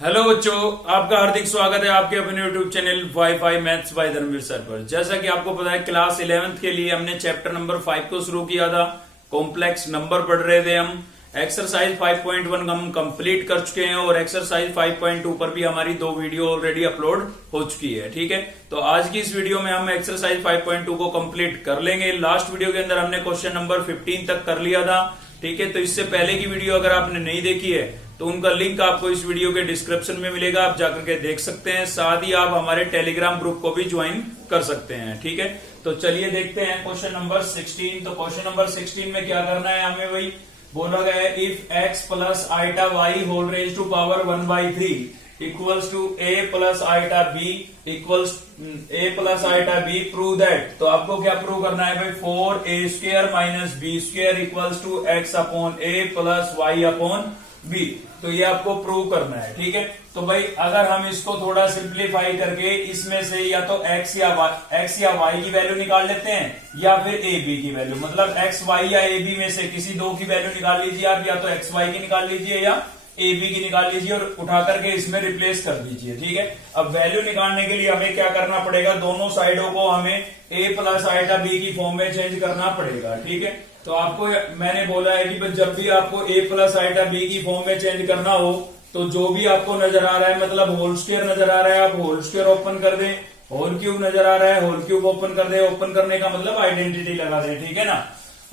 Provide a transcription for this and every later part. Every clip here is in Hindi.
हेलो बच्चों, आपका हार्दिक स्वागत है आपके अपने YouTube channel WiFi maths by Dharmveer sir पर। जैसा कि आपको पता है, क्लास 11th के लिए हमने चैप्टर नंबर 5 को शुरू किया था। कॉम्प्लेक्स नंबर पढ़ रहे थे हम। एक्सरसाइज 5.1 हम कंप्लीट कर चुके हैं और एक्सरसाइज 5.2 पर भी हमारी 2 वीडियो ऑलरेडी अपलोड हो चुकी है। ठीक है, तो आज की इस वीडियो में हम एक्सरसाइज 5.2 को कंप्लीट कर लेंगे। लास्ट वीडियो के अंदर हमने क्वेश्चन नंबर 15 तक कर लिया था। ठीक है, तो इससे पहले की वीडियो अगर आपने नहीं देखी है तो उनका लिंक आपको इस वीडियो के डिस्क्रिप्शन में मिलेगा, आप जाकर के देख सकते हैं। साथ ही आप हमारे टेलीग्राम ग्रुप को भी ज्वाइन कर सकते हैं। ठीक है, तो चलिए देखते हैं क्वेश्चन नंबर 16। तो क्वेश्चन नंबर 16 में क्या करना है, हमें वही बोला गया है, if x plus iota y whole raise to power 1/3 equals to a plus iota b equals a plus iota b, prove that. तो आपको क्या प्रूव करना है भाई, 4a² minus b square equals to x upon a plus y upon b. तो ये आपको प्रूव करना है। ठीक है, तो भाई अगर हम इसको थोड़ा सिंप्लीफाई करके इसमें से या तो x या y की वैल्यू निकाल लेते हैं या फिर a b की वैल्यू, मतलब x y या a b में से किसी दो की वैल्यू निकाल लीजिए आप, या तो x y की निकाल लीजिए या a b की निकाल लीजिए और उठा करके इसमें रिप्लेस कर दीजिए। ठीक है, अब वैल्यू निकालने के लिए हमें क्या करना पड़ेगा, दोनों साइडों को हमें a प्लस आइटा b की फॉर्म में चेंज करना पड़ेगा। ठीक है, तो आपको मैंने बोला है कि जब भी आपको a प्लस आइटा b की फॉर्म में चेंज करना हो तो जो भी आपको नजर आ रहा है, मतलब होल स्क्वायर नजर आ रहा है, आप होल स्क्वायर ओपन कर दें। होल क्यूब नजर आ रहा है, होल क्यूब ओपन कर दे। ओपन करने का मतलब आइडेंटिटी लगा दें। ठीक है ना,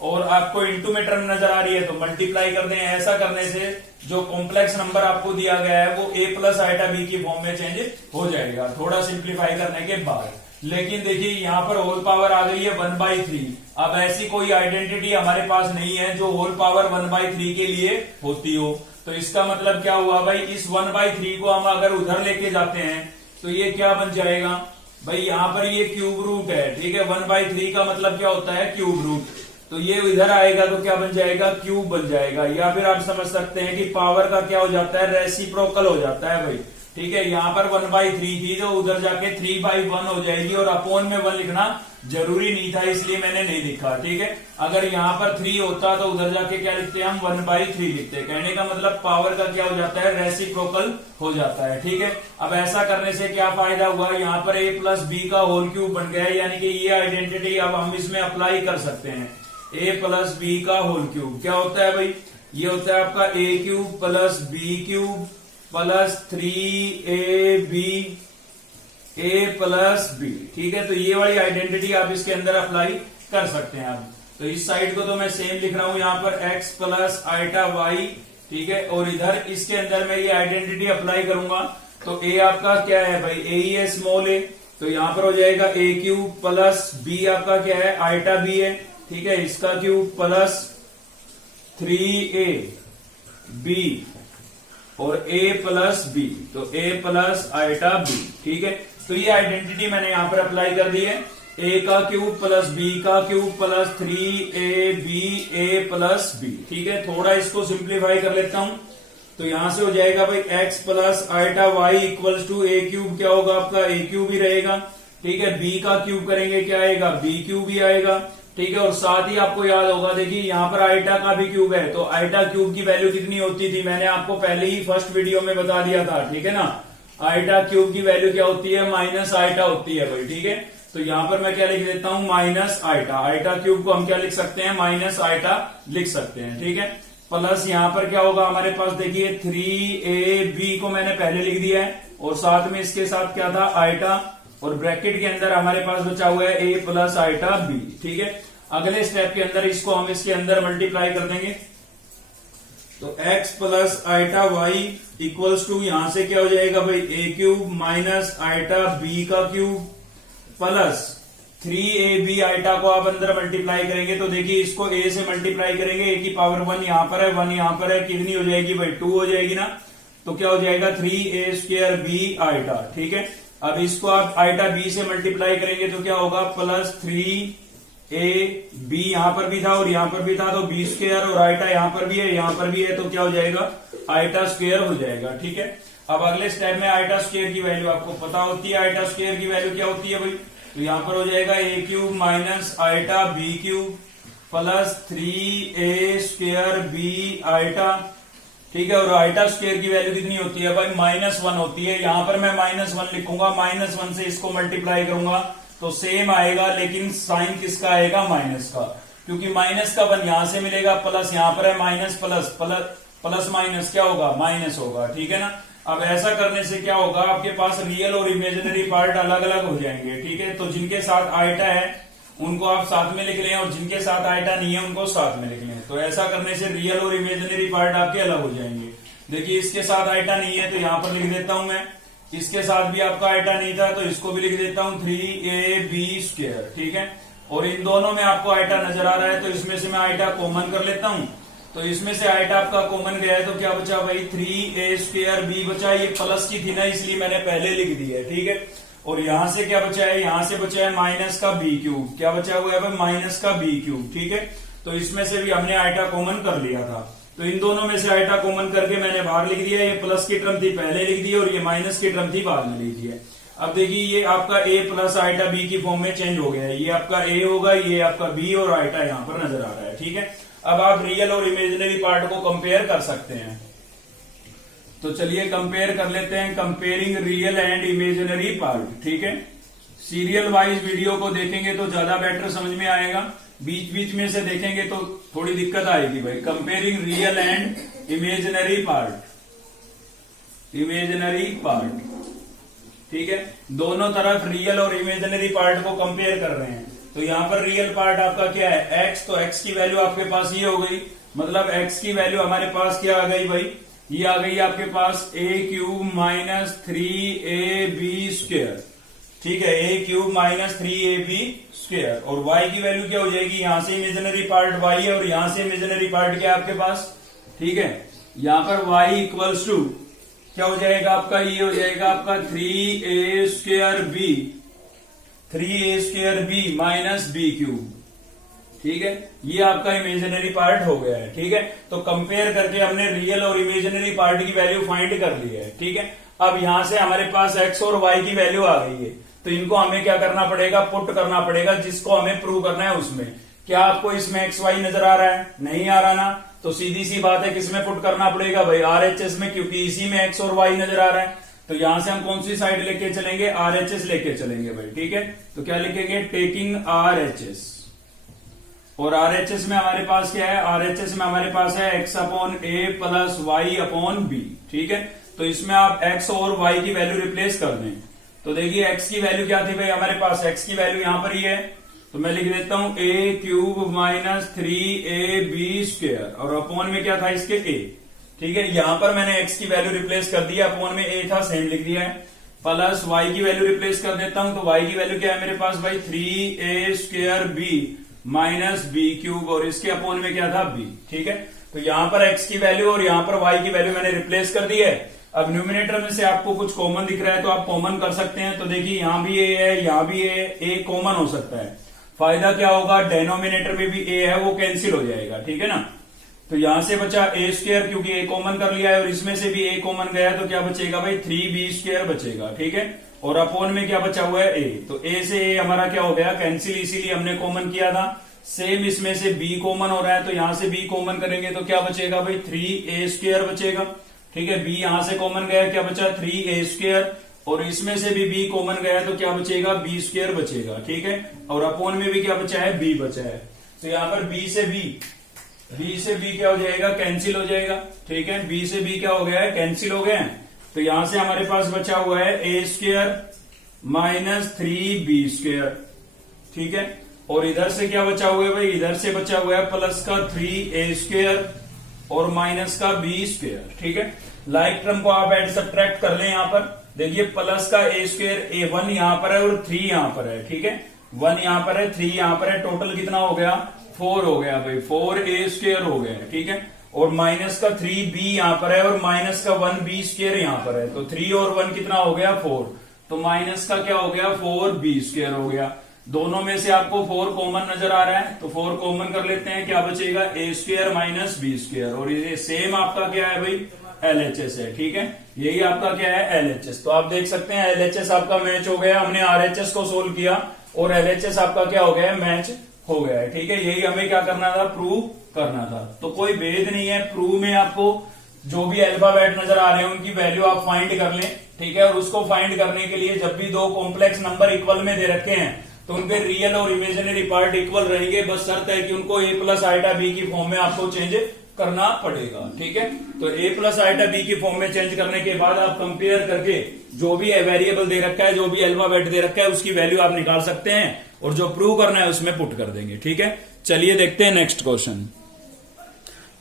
और आपको इंटू में टर्म नजर आ रही है तो मल्टीप्लाई कर दें। ऐसा करने से जो कॉम्प्लेक्स नंबर आपको दिया गया है वो a प्लस आइटा b की फॉर्म में चेंज हो जाएगा थोड़ा सिंप्लीफाई करने के बाद। लेकिन देखिए यहाँ पर होल पावर आ गई है 1/3। अब ऐसी कोई आइडेंटिटी हमारे पास नहीं है जो होल पावर 1/3 के लिए होती हो। तो इसका मतलब क्या हुआ भाई, इस 1/3 को हम अगर उधर लेके जाते हैं तो ये क्या बन जाएगा भाई, यहाँ पर ये क्यूब रूट है। ठीक है, 1/3 का मतलब क्या होता है, क्यूब रूट। तो ये इधर आएगा तो क्या बन जाएगा, क्यूब बन जाएगा। या फिर आप समझ सकते हैं कि पावर का क्या हो जाता है, रेसिप्रोकल हो जाता है भाई। ठीक है, यहाँ पर 1/3 थी तो उधर जाके 3/1 हो जाएगी, और अपोन में 1 लिखना जरूरी नहीं था इसलिए मैंने नहीं लिखा। ठीक है, अगर यहाँ पर 3 होता तो उधर जाके क्या लिखते हैं, हम 1/3 लिखते। कहने का मतलब पावर का क्या हो जाता है, रेसिप्रोकल हो जाता है। ठीक है, अब ऐसा करने से क्या फायदा हुआ, यहाँ पर a प्लस बी का होल क्यूब बन गया है, यानी कि ये आइडेंटिटी अब हम इसमें अप्लाई कर सकते हैं। a प्लस बी का होल क्यूब क्या होता है भाई, ये होता है आपका a cube plus b cube plus 3ab a plus b. ठीक है, तो ये वाली आइडेंटिटी आप इसके अंदर अप्लाई कर सकते हैं। आप तो इस साइड को तो मैं सेम लिख रहा हूं, यहाँ पर x प्लस आइटा y। ठीक है, और इधर इसके अंदर मैं ये आइडेंटिटी अप्लाई करूंगा तो a आपका क्या है भाई, a ही है, स्मॉल a। तो यहाँ पर हो जाएगा a क्यूब प्लस b आपका क्या है, आइटा b है। ठीक है, इसका क्यूब प्लस 3ab और a प्लस बी, तो a प्लस आइटा b। ठीक है, तो ये आइडेंटिटी मैंने यहां पर अप्लाई कर दी है। a का क्यूब प्लस b का cube plus 3ab a plus b। ठीक है, थोड़ा इसको सिंप्लीफाई कर लेता हूं तो यहां से हो जाएगा भाई x plus iota y equals to a cube, क्या होगा आपका a क्यूब ही रहेगा। ठीक है, b का क्यूब करेंगे क्या आएगा, b क्यूब ही आएगा। ठीक है, और साथ ही आपको याद होगा, देखिए यहाँ पर आइटा का भी क्यूब है, तो आइटा क्यूब की वैल्यू कितनी होती थी, मैंने आपको पहले ही फर्स्ट वीडियो में बता दिया था। ठीक है ना, आइटा क्यूब की वैल्यू क्या होती है, माइनस आइटा होती है भाई। ठीक है, तो यहाँ पर मैं क्या लिख देता हूँ, माइनस आइटा। आइटा क्यूब को हम क्या लिख सकते हैं, माइनस आइटा लिख सकते हैं। ठीक है, प्लस यहाँ पर क्या होगा हमारे पास, देखिए 3ab को मैंने पहले लिख दिया है और साथ में इसके साथ क्या था, आइटा, और ब्रैकेट के अंदर हमारे पास बचा हुआ है a प्लस आइटा b। ठीक है, अगले स्टेप के अंदर इसको हम इसके अंदर मल्टीप्लाई कर देंगे तो x plus iota y equals to, यहां से क्या हो जाएगा भाई, a cube minus iota b का क्यूब प्लस 3ab। आइटा को आप अंदर मल्टीप्लाई करेंगे तो देखिए इसको a से मल्टीप्लाई करेंगे, a की पावर 1 यहां पर है, 1 यहां पर है, कितनी हो जाएगी भाई, 2 हो जाएगी ना। तो क्या हो जाएगा, 3a² b आइटा। ठीक है, अब इसको आप आइटा b से मल्टीप्लाई करेंगे तो क्या होगा, प्लस 3ab, यहां पर भी था और यहां पर भी था, तो b स्क्वायर, और आइटा यहां पर भी है, यहां पर भी है, तो क्या हो जाएगा, आइटा स्क्वायर हो जाएगा। ठीक है, अब अगले स्टेप में आइटा स्क्वायर की वैल्यू आपको पता होती है, आइटा स्क्वायर की वैल्यू क्या होती है भाई, तो यहां पर हो जाएगा a cube minus iota b cube plus 3a² b iota. ठीक है। और आइटा स्क्वायर की वैल्यू कितनी होती है भाई, -1 होती है। यहां पर मैं -1 लिखूंगा, -1 से इसको मल्टीप्लाई करूंगा तो सेम आएगा, लेकिन साइन किसका आएगा, माइनस का, क्योंकि माइनस का 1 यहां से मिलेगा, प्लस यहां पर है माइनस, प्लस प्लस माइनस क्या होगा, माइनस होगा, ठीक है ना। अब ऐसा करने से क्या होगा, आपके पास रियल और इमेजिनरी पार्ट अलग अलग हो जाएंगे, ठीक है। तो जिनके साथ आइटा है उनको आप साथ में लिख लें, और जिनके साथ आइटा नहीं है उनको साथ में लिख लें। तो ऐसा करने से रियल और इमेजिनरी पार्ट आपके अलग हो जाएंगे। देखिए इसके साथ आइटा नहीं है तो यहां पर लिख देता हूं मैं, इसके साथ भी आपका आइटा नहीं था तो इसको भी लिख देता हूं 3ab², ठीक है। और इन दोनों में आपको आइटा नजर आ रहा है तो इसमें से मैं आइटा कॉमन कर लेता हूं। तो इसमें से आइटा आपका कॉमन गया है तो क्या बचा भाई, 3a²b बचा। ये प्लस की थी ना इसलिए मैंने पहले लिख दी है, ठीक है। और यहां से क्या बचा है, यहां से बचा है -b³। क्या बचा हुआ है भाई, -b³, ठीक है। तो इसमें से भी हमने आइटा कॉमन कर लिया था। तो इन दोनों में से आइटा कॉमन करके मैंने बाहर लिख दिया। ये प्लस की टर्म थी पहले लिख दी और ये माइनस की टर्म थी बाद में लिख दी है। अब देखिए ये आपका a प्लस आइटा b की फॉर्म में चेंज हो गया है। ये आपका a होगा, ये आपका b और आइटा यहाँ पर नजर आ रहा है, ठीक है। अब आप रियल और इमेजिनरी पार्ट को कंपेयर कर सकते हैं। तो चलिए कंपेयर कर लेते हैं, comparing real and imaginary part, ठीक है। सीरियल वाइज वीडियो को देखेंगे तो ज्यादा बेटर समझ में आएगा, बीच बीच में से देखेंगे तो थोड़ी दिक्कत आएगी भाई। Comparing real and imaginary part, ठीक है। दोनों तरफ रियल और इमेजिनरी पार्ट को कंपेयर कर रहे हैं। तो यहां पर रियल पार्ट आपका क्या है, x, तो x की वैल्यू आपके पास ये हो गई, मतलब x की वैल्यू हमारे पास क्या आ गई भाई, ये आ गई आपके पास a³ - 3ab², ठीक है, a³ - 3ab²। और y की वैल्यू क्या हो जाएगी, यहां से इमेजिनरी पार्ट y है और यहां से इमेजिनरी पार्ट क्या है आपके पास, ठीक है। यहां पर y इक्वल्स टू क्या हो जाएगा आपका, ये हो जाएगा आपका 3a² b-b³, ठीक है। ये आपका इमेजिनरी पार्ट हो गया है, ठीक है। तो कंपेयर करके हमने रियल और इमेजिनरी पार्ट की वैल्यू फाइंड कर ली है, ठीक है। अब यहां से हमारे पास x और y की वैल्यू आ गई है, तो इनको हमें क्या करना पड़ेगा, पुट करना पड़ेगा, जिसको हमें प्रूव करना है उसमें। क्या आपको इसमें x y नजर आ रहा है, नहीं आ रहा ना, तो सीधी सी बात है किसमें पुट करना पड़ेगा भाई, RHS में, क्योंकि इसी में x और y नजर आ रहा है। तो यहां से हम कौन सी साइड लेके चलेंगे, RHS लेके चलेंगे भाई, ठीक है। तो क्या लिखेंगे, टेकिंग RHS। और RHS में हमारे पास क्या है, RHS में हमारे पास है x/a + y/b, ठीक है। तो इसमें आप x और y की वैल्यू रिप्लेस कर दें। तो देखिए x की वैल्यू क्या थी भाई हमारे पास, x की वैल्यू यहां पर ही है, तो मैं लिख देता हूं a³ - 3ab², और अपॉन में क्या था इसके a, ठीक है। यहां पर मैंने x की वैल्यू रिप्लेस कर दी, अपॉन में a था, सेम लिख दिया है। प्लस y की वैल्यू रिप्लेस कर देता हूं, तो y की वैल्यू क्या है मेरे पास भाई, 3a² - b³ और इसके अपॉन में क्या था b, ठीक है। तो यहां पर x की वैल्यू और यहां पर y की वैल्यू मैंने रिप्लेस कर दी है। अब न्यूमिनेटर में से आपको कुछ कॉमन दिख रहा है तो आप कॉमन कर सकते हैं। तो देखिए यहां भी a है, यहां भी a कॉमन हो सकता है। फायदा क्या होगा, डेनोमिनेटर में भी a है वो कैंसिल हो जाएगा, ठीक है ना। तो यहां से बचा a², क्योंकि a कॉमन कर लिया है, और इसमें से भी a कॉमन गया तो क्या बचेगा भाई, 3b² बचेगा, ठीक है। और अपॉन में क्या बचा हुआ है a, तो a से a हमारा क्या हो गया, कैंसिल, इसीलिए हमने कॉमन किया था। सेम इसमें से b कॉमन हो रहा है तो यहां से b कॉमन करेंगे तो क्या बचेगा भाई, 3a² बचेगा, ठीक है। b यहां से कॉमन गया, क्या बचा, 3a², और इसमें से भी b कॉमन गया तो क्या बचेगा, b² बचेगा, ठीक है। और अपॉन में भी क्या बचा है, b बचा है। तो यहां पर b से b क्या हो जाएगा, कैंसिल हो जाएगा, ठीक है। b से b क्या हो गया है, कैंसिल हो गया है। तो यहां से हमारे पास बचा हुआ है a² - 3b², ठीक है। और इधर से क्या बचा हुआ है भाई, इधर से बचा हुआ है प्लस का 3a² और माइनस का b², ठीक है। लाइक टर्म को आप एड सब्ट्रैक्ट कर लें। यहां पर देखिए प्लस का a², 1 यहां पर है और 3 यहां पर है, ठीक है। 1 यहां पर है, 3 यहां पर है, टोटल कितना हो गया, 4 हो गया भाई, 4a² हो गया, ठीक है। और माइनस का 3b यहां पर है और माइनस का 1b² यहां पर है, तो 3 और 1 कितना हो गया, 4। तो माइनस का क्या हो गया, 4b² हो गया। दोनों में से आपको 4 कॉमन नजर आ रहा है तो 4 कॉमन कर लेते हैं, क्या बचेगा, a² - b²। और ये सेम आपका क्या है भाई, LHS है, ठीक है। यही आपका क्या है, LHS। तो आप देख सकते हैं LHS आपका मैच हो गया, हमने RHS को सोल्व किया और LHS आपका क्या हो गया, मैच हो गया है, ठीक है। यही हमें क्या करना था, प्रूव करना था। तो कोई भेद नहीं है, प्रूव में आपको जो भी अल्फाबेट नजर आ रहे हैं उनकी वैल्यू आप फाइंड कर लें, ठीक है। और उसको फाइंड करने के लिए जब भी दो कॉम्प्लेक्स नंबर इक्वल में दे रखे हैं तो उनके रियल और इमेजिनरी पार्ट इक्वल रहेंगे, बस शर्त है कि उनको a प्लस आइटा बी की फॉर्म में आपको चेंज करना पड़ेगा, ठीक है। तो a प्लस आइटा बी की फॉर्म में चेंज करने के बाद आप कंपेयर करके जो भी वेरिएबल दे रखा है, जो भी अल्फाबेट दे रखा है, उसकी वैल्यू आप निकाल सकते हैं और जो प्रूव करना है उसमें पुट कर देंगे, ठीक है। चलिए देखते हैं नेक्स्ट क्वेश्चन।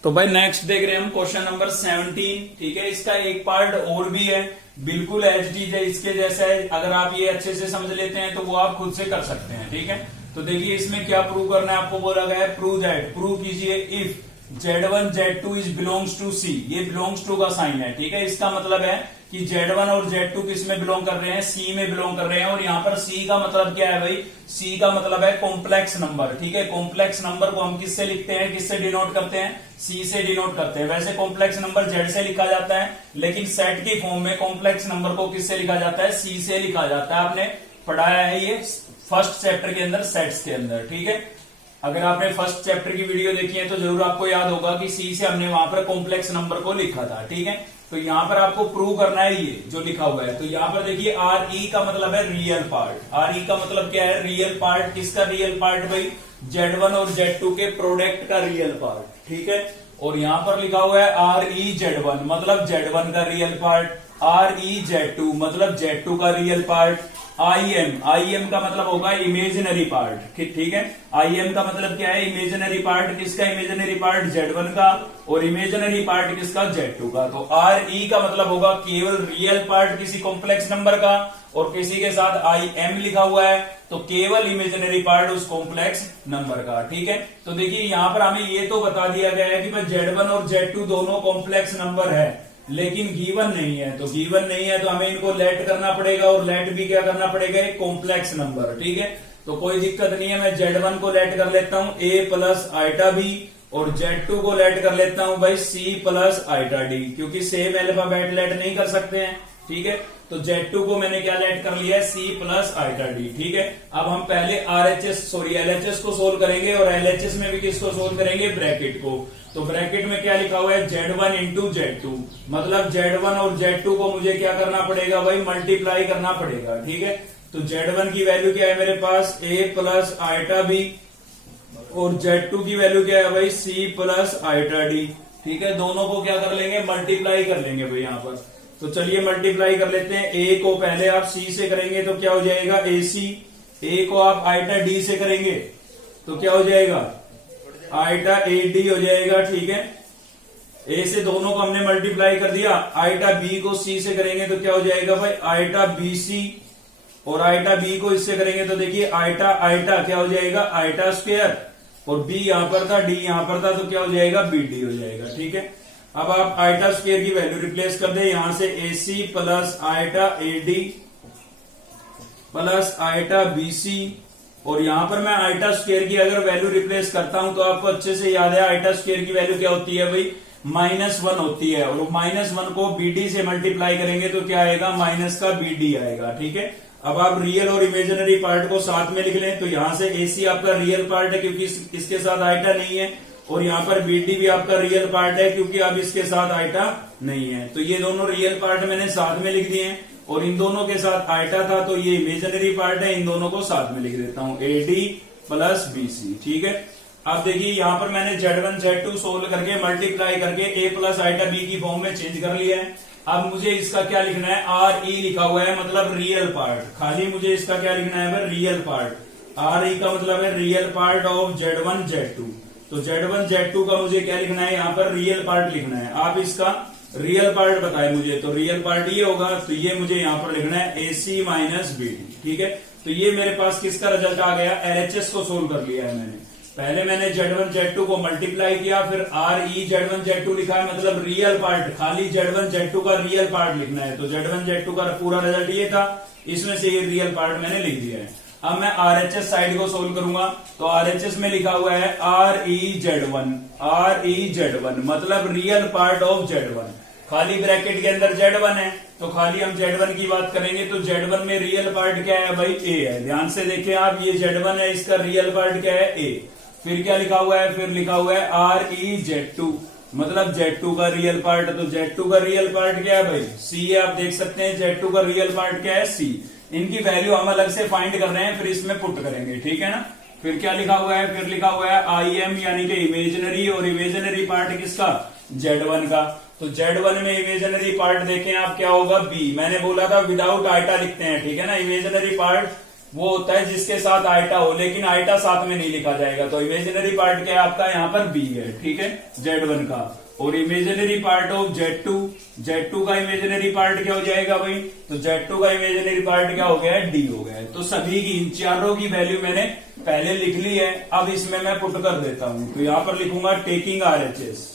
तो भाई नेक्स्ट देख रहे हैं हम क्वेश्चन नंबर 17, ठीक है। इसका एक पार्ट और भी है, बिल्कुल एज इट इज है, इसके जैसा है। अगर आप ये अच्छे से समझ लेते हैं तो वो आप खुद से कर सकते हैं, ठीक है। तो देखिए इसमें क्या प्रूव करना है, आपको बोला गया है प्रूव दैट, प्रूव कीजिए if Z1 Z2 is belongs to C। ये बिलोंग्स टू का साइन है, ठीक है। इसका मतलब है कि Z1 और Z2 किस में बिलोंग कर रहे हैं, C में बिलोंग कर रहे हैं। और यहाँ पर C का मतलब क्या है भाई, C का मतलब है कॉम्प्लेक्स नंबर, ठीक है। कॉम्प्लेक्स नंबर को हम किससे लिखते हैं, किससे डिनोट करते हैं, C से डिनोट करते हैं। वैसे कॉम्प्लेक्स नंबर Z से लिखा जाता है, लेकिन सेट की फॉर्म में कॉम्प्लेक्स नंबर को किससे लिखा जाता है, C से लिखा जाता है। आपने पढ़ाया है ये फर्स्ट चैप्टर के अंदर, सेट्स के अंदर, ठीक है। अगर आपने फर्स्ट चैप्टर की वीडियो देखी है तो जरूर आपको याद होगा कि C से हमने वहां पर कॉम्प्लेक्स नंबर को लिखा था, ठीक है। तो यहाँ पर आपको प्रूव करना है ये जो लिखा हुआ है। तो यहाँ पर देखिए RE का मतलब है रियल पार्ट। RE का मतलब क्या है, रियल पार्ट। किसका रियल पार्ट भाई, Z1 और Z2 के प्रोडक्ट का रियल पार्ट, ठीक है। और यहाँ पर लिखा हुआ है REZ1 मतलब Z1 का रियल पार्ट, REZ2 मतलब Z2 का रियल पार्ट। IM का मतलब होगा इमेजिनरी पार्ट, ठीक है। IM का मतलब क्या है, इमेजिनरी पार्ट। किसका इमेजिनरी पार्ट, Z1 का, और इमेजिनरी पार्ट किसका, Z2 का। तो RE का मतलब होगा केवल रियल पार्ट किसी कॉम्प्लेक्स नंबर का, और किसी के साथ IM लिखा हुआ है तो केवल इमेजिनरी पार्ट उस कॉम्प्लेक्स नंबर का, ठीक है। तो देखिए यहां पर हमें ये तो बता दिया गया है कि भाई Z1 और Z2 दोनों कॉम्प्लेक्स नंबर है, लेकिन गिवन नहीं है। तो गिवन नहीं है तो हमें इनको लेट करना पड़ेगा, और लेट भी क्या करना पड़ेगा, एक कॉम्प्लेक्स नंबर, ठीक है। तो कोई दिक्कत नहीं है, मैं Z1 को लेट कर लेता हूं A प्लस आइटा B, और Z2 को लेट कर लेता हूं भाई C प्लस आइटा D, क्योंकि सेम अल्फाबेट लेट नहीं कर सकते हैं, ठीक है। तो Z2 को मैंने क्या लेट कर लिया है, C प्लस आइटा D, ठीक है। अब हम पहले LHS को सोल्व करेंगे, और LHS में भी किसको सोल्व करेंगे, ब्रैकेट को। तो ब्रैकेट में क्या लिखा हुआ है, Z1 इंटू Z2 मतलब Z1 और Z2 को मुझे क्या करना पड़ेगा भाई, मल्टीप्लाई करना पड़ेगा, ठीक है। तो Z1 की वैल्यू क्या है मेरे पास, A प्लस आइटा B, और Z2 की वैल्यू क्या है भाई, C प्लस आइटा D, ठीक है। दोनों को क्या कर लेंगे, मल्टीप्लाई कर लेंगे भाई यहाँ पर। तो चलिए मल्टीप्लाई कर लेते हैं। A को पहले आप C से करेंगे तो क्या हो जाएगा, AC। A को आप आइटा D से करेंगे तो क्या हो जाएगा, आइटा AD हो जाएगा, ठीक है। A से दोनों को हमने मल्टीप्लाई कर दिया। आइटा B को C से करेंगे तो क्या हो जाएगा भाई, आइटा BC, और आइटा B को इससे करेंगे तो देखिए आइटा आइटा क्या हो जाएगा, आइटा स्क्वायर, और B यहां पर था, D यहां पर था, तो क्या हो जाएगा, BD हो जाएगा, ठीक है। अब आप आइटा स्क्वायर की वैल्यू रिप्लेस कर दे, यहां से AC plus iota AD plus iota BC, और यहां पर मैं आइटा स्क्वायर की अगर वैल्यू रिप्लेस करता हूं तो आपको अच्छे से याद है आइटा स्क्वायर की वैल्यू क्या होती है भाई, -1 होती है। और -1 को BD से मल्टीप्लाई करेंगे तो क्या आएगा, माइनस का BD आएगा, ठीक है। अब आप रियल और इमेजिनरी पार्ट को साथ में लिख लें। तो यहां से AC आपका रियल पार्ट है क्योंकि इसके साथ आइटा नहीं है, और यहाँ पर BD भी आपका रियल पार्ट है क्योंकि अब इसके साथ आइटा नहीं है। तो ये दोनों रियल पार्ट मैंने साथ में लिख दिए हैं, और इन दोनों के साथ आइटा था तो ये इमेजिनरी पार्ट है, इन दोनों को साथ में लिख देता हूं, AD प्लस BC, ठीक है। अब देखिए यहाँ पर मैंने Z1 Z2 सोल्व करके मल्टीप्लाई करके A प्लस आइटा B की फॉर्म में चेंज कर लिया है। अब मुझे इसका क्या लिखना है, RE लिखा हुआ है मतलब रियल पार्ट, खाली मुझे इसका क्या लिखना है, रियल पार्ट। RE का मतलब है real part of Z1 Z2। तो Z1 Z2 का मुझे क्या लिखना है, यहाँ पर रियल पार्ट लिखना है। आप इसका रियल पार्ट बताए मुझे, तो रियल पार्ट ये होगा, तो ये मुझे यहाँ पर लिखना है AC माइनस BD, ठीक है। तो ये मेरे पास किसका रिजल्ट आ गया, LHS को सोल्व कर लिया है मैंने। पहले मैंने Z1 Z2 को मल्टीप्लाई किया, फिर RE Z1 Z2 लिखा है मतलब रियल पार्ट, खाली Z1 Z2 का रियल पार्ट लिखना है। तो Z1 Z2 का पूरा रिजल्ट ये था, इसमें से ये रियल पार्ट मैंने लिख दिया है। अब मैं RHS साइड को सोल्व करूंगा, तो RHS में लिखा हुआ है REZ1 मतलब रियल पार्ट ऑफ Z1, खाली ब्रैकेट के अंदर Z1 है तो खाली हम Z1 की बात करेंगे। तो Z1 में रियल पार्ट क्या है भाई, A है। ध्यान से देखें आप, ये Z1 है, इसका रियल पार्ट क्या है, A। फिर क्या लिखा हुआ है, फिर लिखा हुआ है REZ2 मतलब Z2 का रियल पार्ट, तो Z2 का रियल पार्ट क्या है भाई, C है। आप देख सकते हैं Z2 का रियल पार्ट क्या है, C। इनकी वैल्यू हम अलग से फाइंड कर रहे हैं, फिर इसमें पुट करेंगे, ठीक है ना। फिर क्या लिखा हुआ है, फिर लिखा हुआ है IM यानी कि इमेजिनरी, और इमेजिनरी पार्ट किसका, Z1 का। तो Z1 में इमेजिनरी पार्ट देखें आप, क्या होगा, B। मैंने बोला था विदाउट आइटा लिखते हैं, ठीक है ना। इमेजिनरी पार्ट वो होता है जिसके साथ आइटा हो, लेकिन आइटा साथ में नहीं लिखा जाएगा। तो इमेजिनरी पार्ट क्या है आपका, यहाँ पर B है, ठीक है, Z1 का। और इमेजिनरी पार्ट ऑफ Z2 का इमेजिनरी पार्ट क्या हो जाएगा भाई, तो Z2 का इमेजिनरी पार्ट क्या हो गया है, D हो गया है। तो सभी की इन चारों की वैल्यू मैंने पहले लिख ली है, अब इसमें मैं पुट कर देता हूं। तो यहां पर लिखूंगा टेकिंग RHS,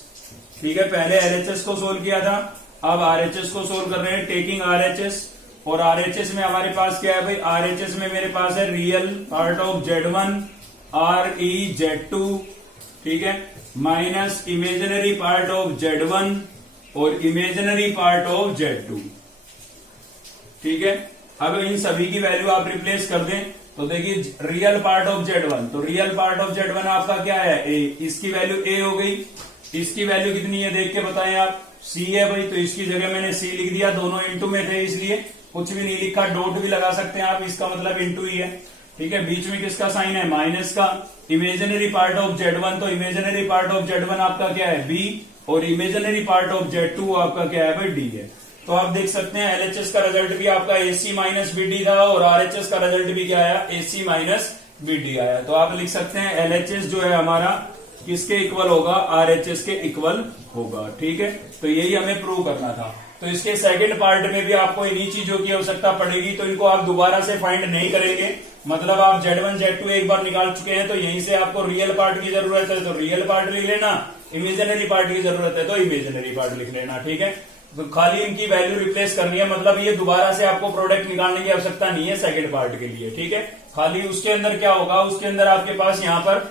ठीक है। पहले LHS को सोल्व किया था, अब RHS को सोल्व कर रहे हैं, टेकिंग RHS। और RHS में हमारे पास क्या है भाई, RHS में मेरे पास है real part of Z1 ReZ2, ठीक है, minus imaginary part of Z1 और इमेजिनरी पार्ट ऑफ Z2, ठीक है। अब इन सभी की वैल्यू आप रिप्लेस कर दें, तो देखिए रियल पार्ट ऑफ Z1, तो रियल पार्ट ऑफ Z1 आपका क्या है, A। इसकी वैल्यू A हो गई। इसकी वैल्यू कितनी है देख के बताएं आप, C है भाई, तो इसकी जगह मैंने C लिख दिया, दोनों इंटू में थे इसलिए कुछ भी नहीं लिखा, डॉट भी लगा सकते हैं आप, इसका मतलब इंटू ही है, ठीक है। बीच में किसका साइन है, माइनस का। इमेजिनरी पार्ट ऑफ Z1, तो इमेजिनरी पार्ट ऑफ Z1 आपका क्या है, B, और इमेजिनरी पार्ट ऑफ Z2 आपका क्या है भाई, D है। तो आप देख सकते हैं LHS का रिजल्ट भी आपका AC माइनस BD था, और RHS का रिजल्ट भी क्या आया, AC माइनस BD आया। तो आप लिख सकते हैं LHS जो है हमारा किसके इक्वल होगा, RHS के इक्वल होगा, ठीक है। तो यही हमें प्रूव करना था। तो इसके सेकंड पार्ट में भी आपको इन्हीं चीजों की आवश्यकता पड़ेगी, तो इनको आप दोबारा से फाइंड नहीं करेंगे। मतलब आप Z1 Z2 एक बार निकाल चुके हैं, तो यहीं से आपको रियल पार्ट की जरूरत है तो रियल पार्ट लिख लेना, इमेजिनरी पार्ट की जरूरत है तो इमेजिनरी पार्ट लिख लेना, ठीक है। तो खाली इनकी वैल्यू रिप्लेस करनी है, मतलब ये दोबारा से आपको प्रोडक्ट निकालने की आवश्यकता नहीं है सेकंड पार्ट के लिए, ठीक है। खाली उसके अंदर क्या होगा, उसके अंदर आपके पास यहाँ पर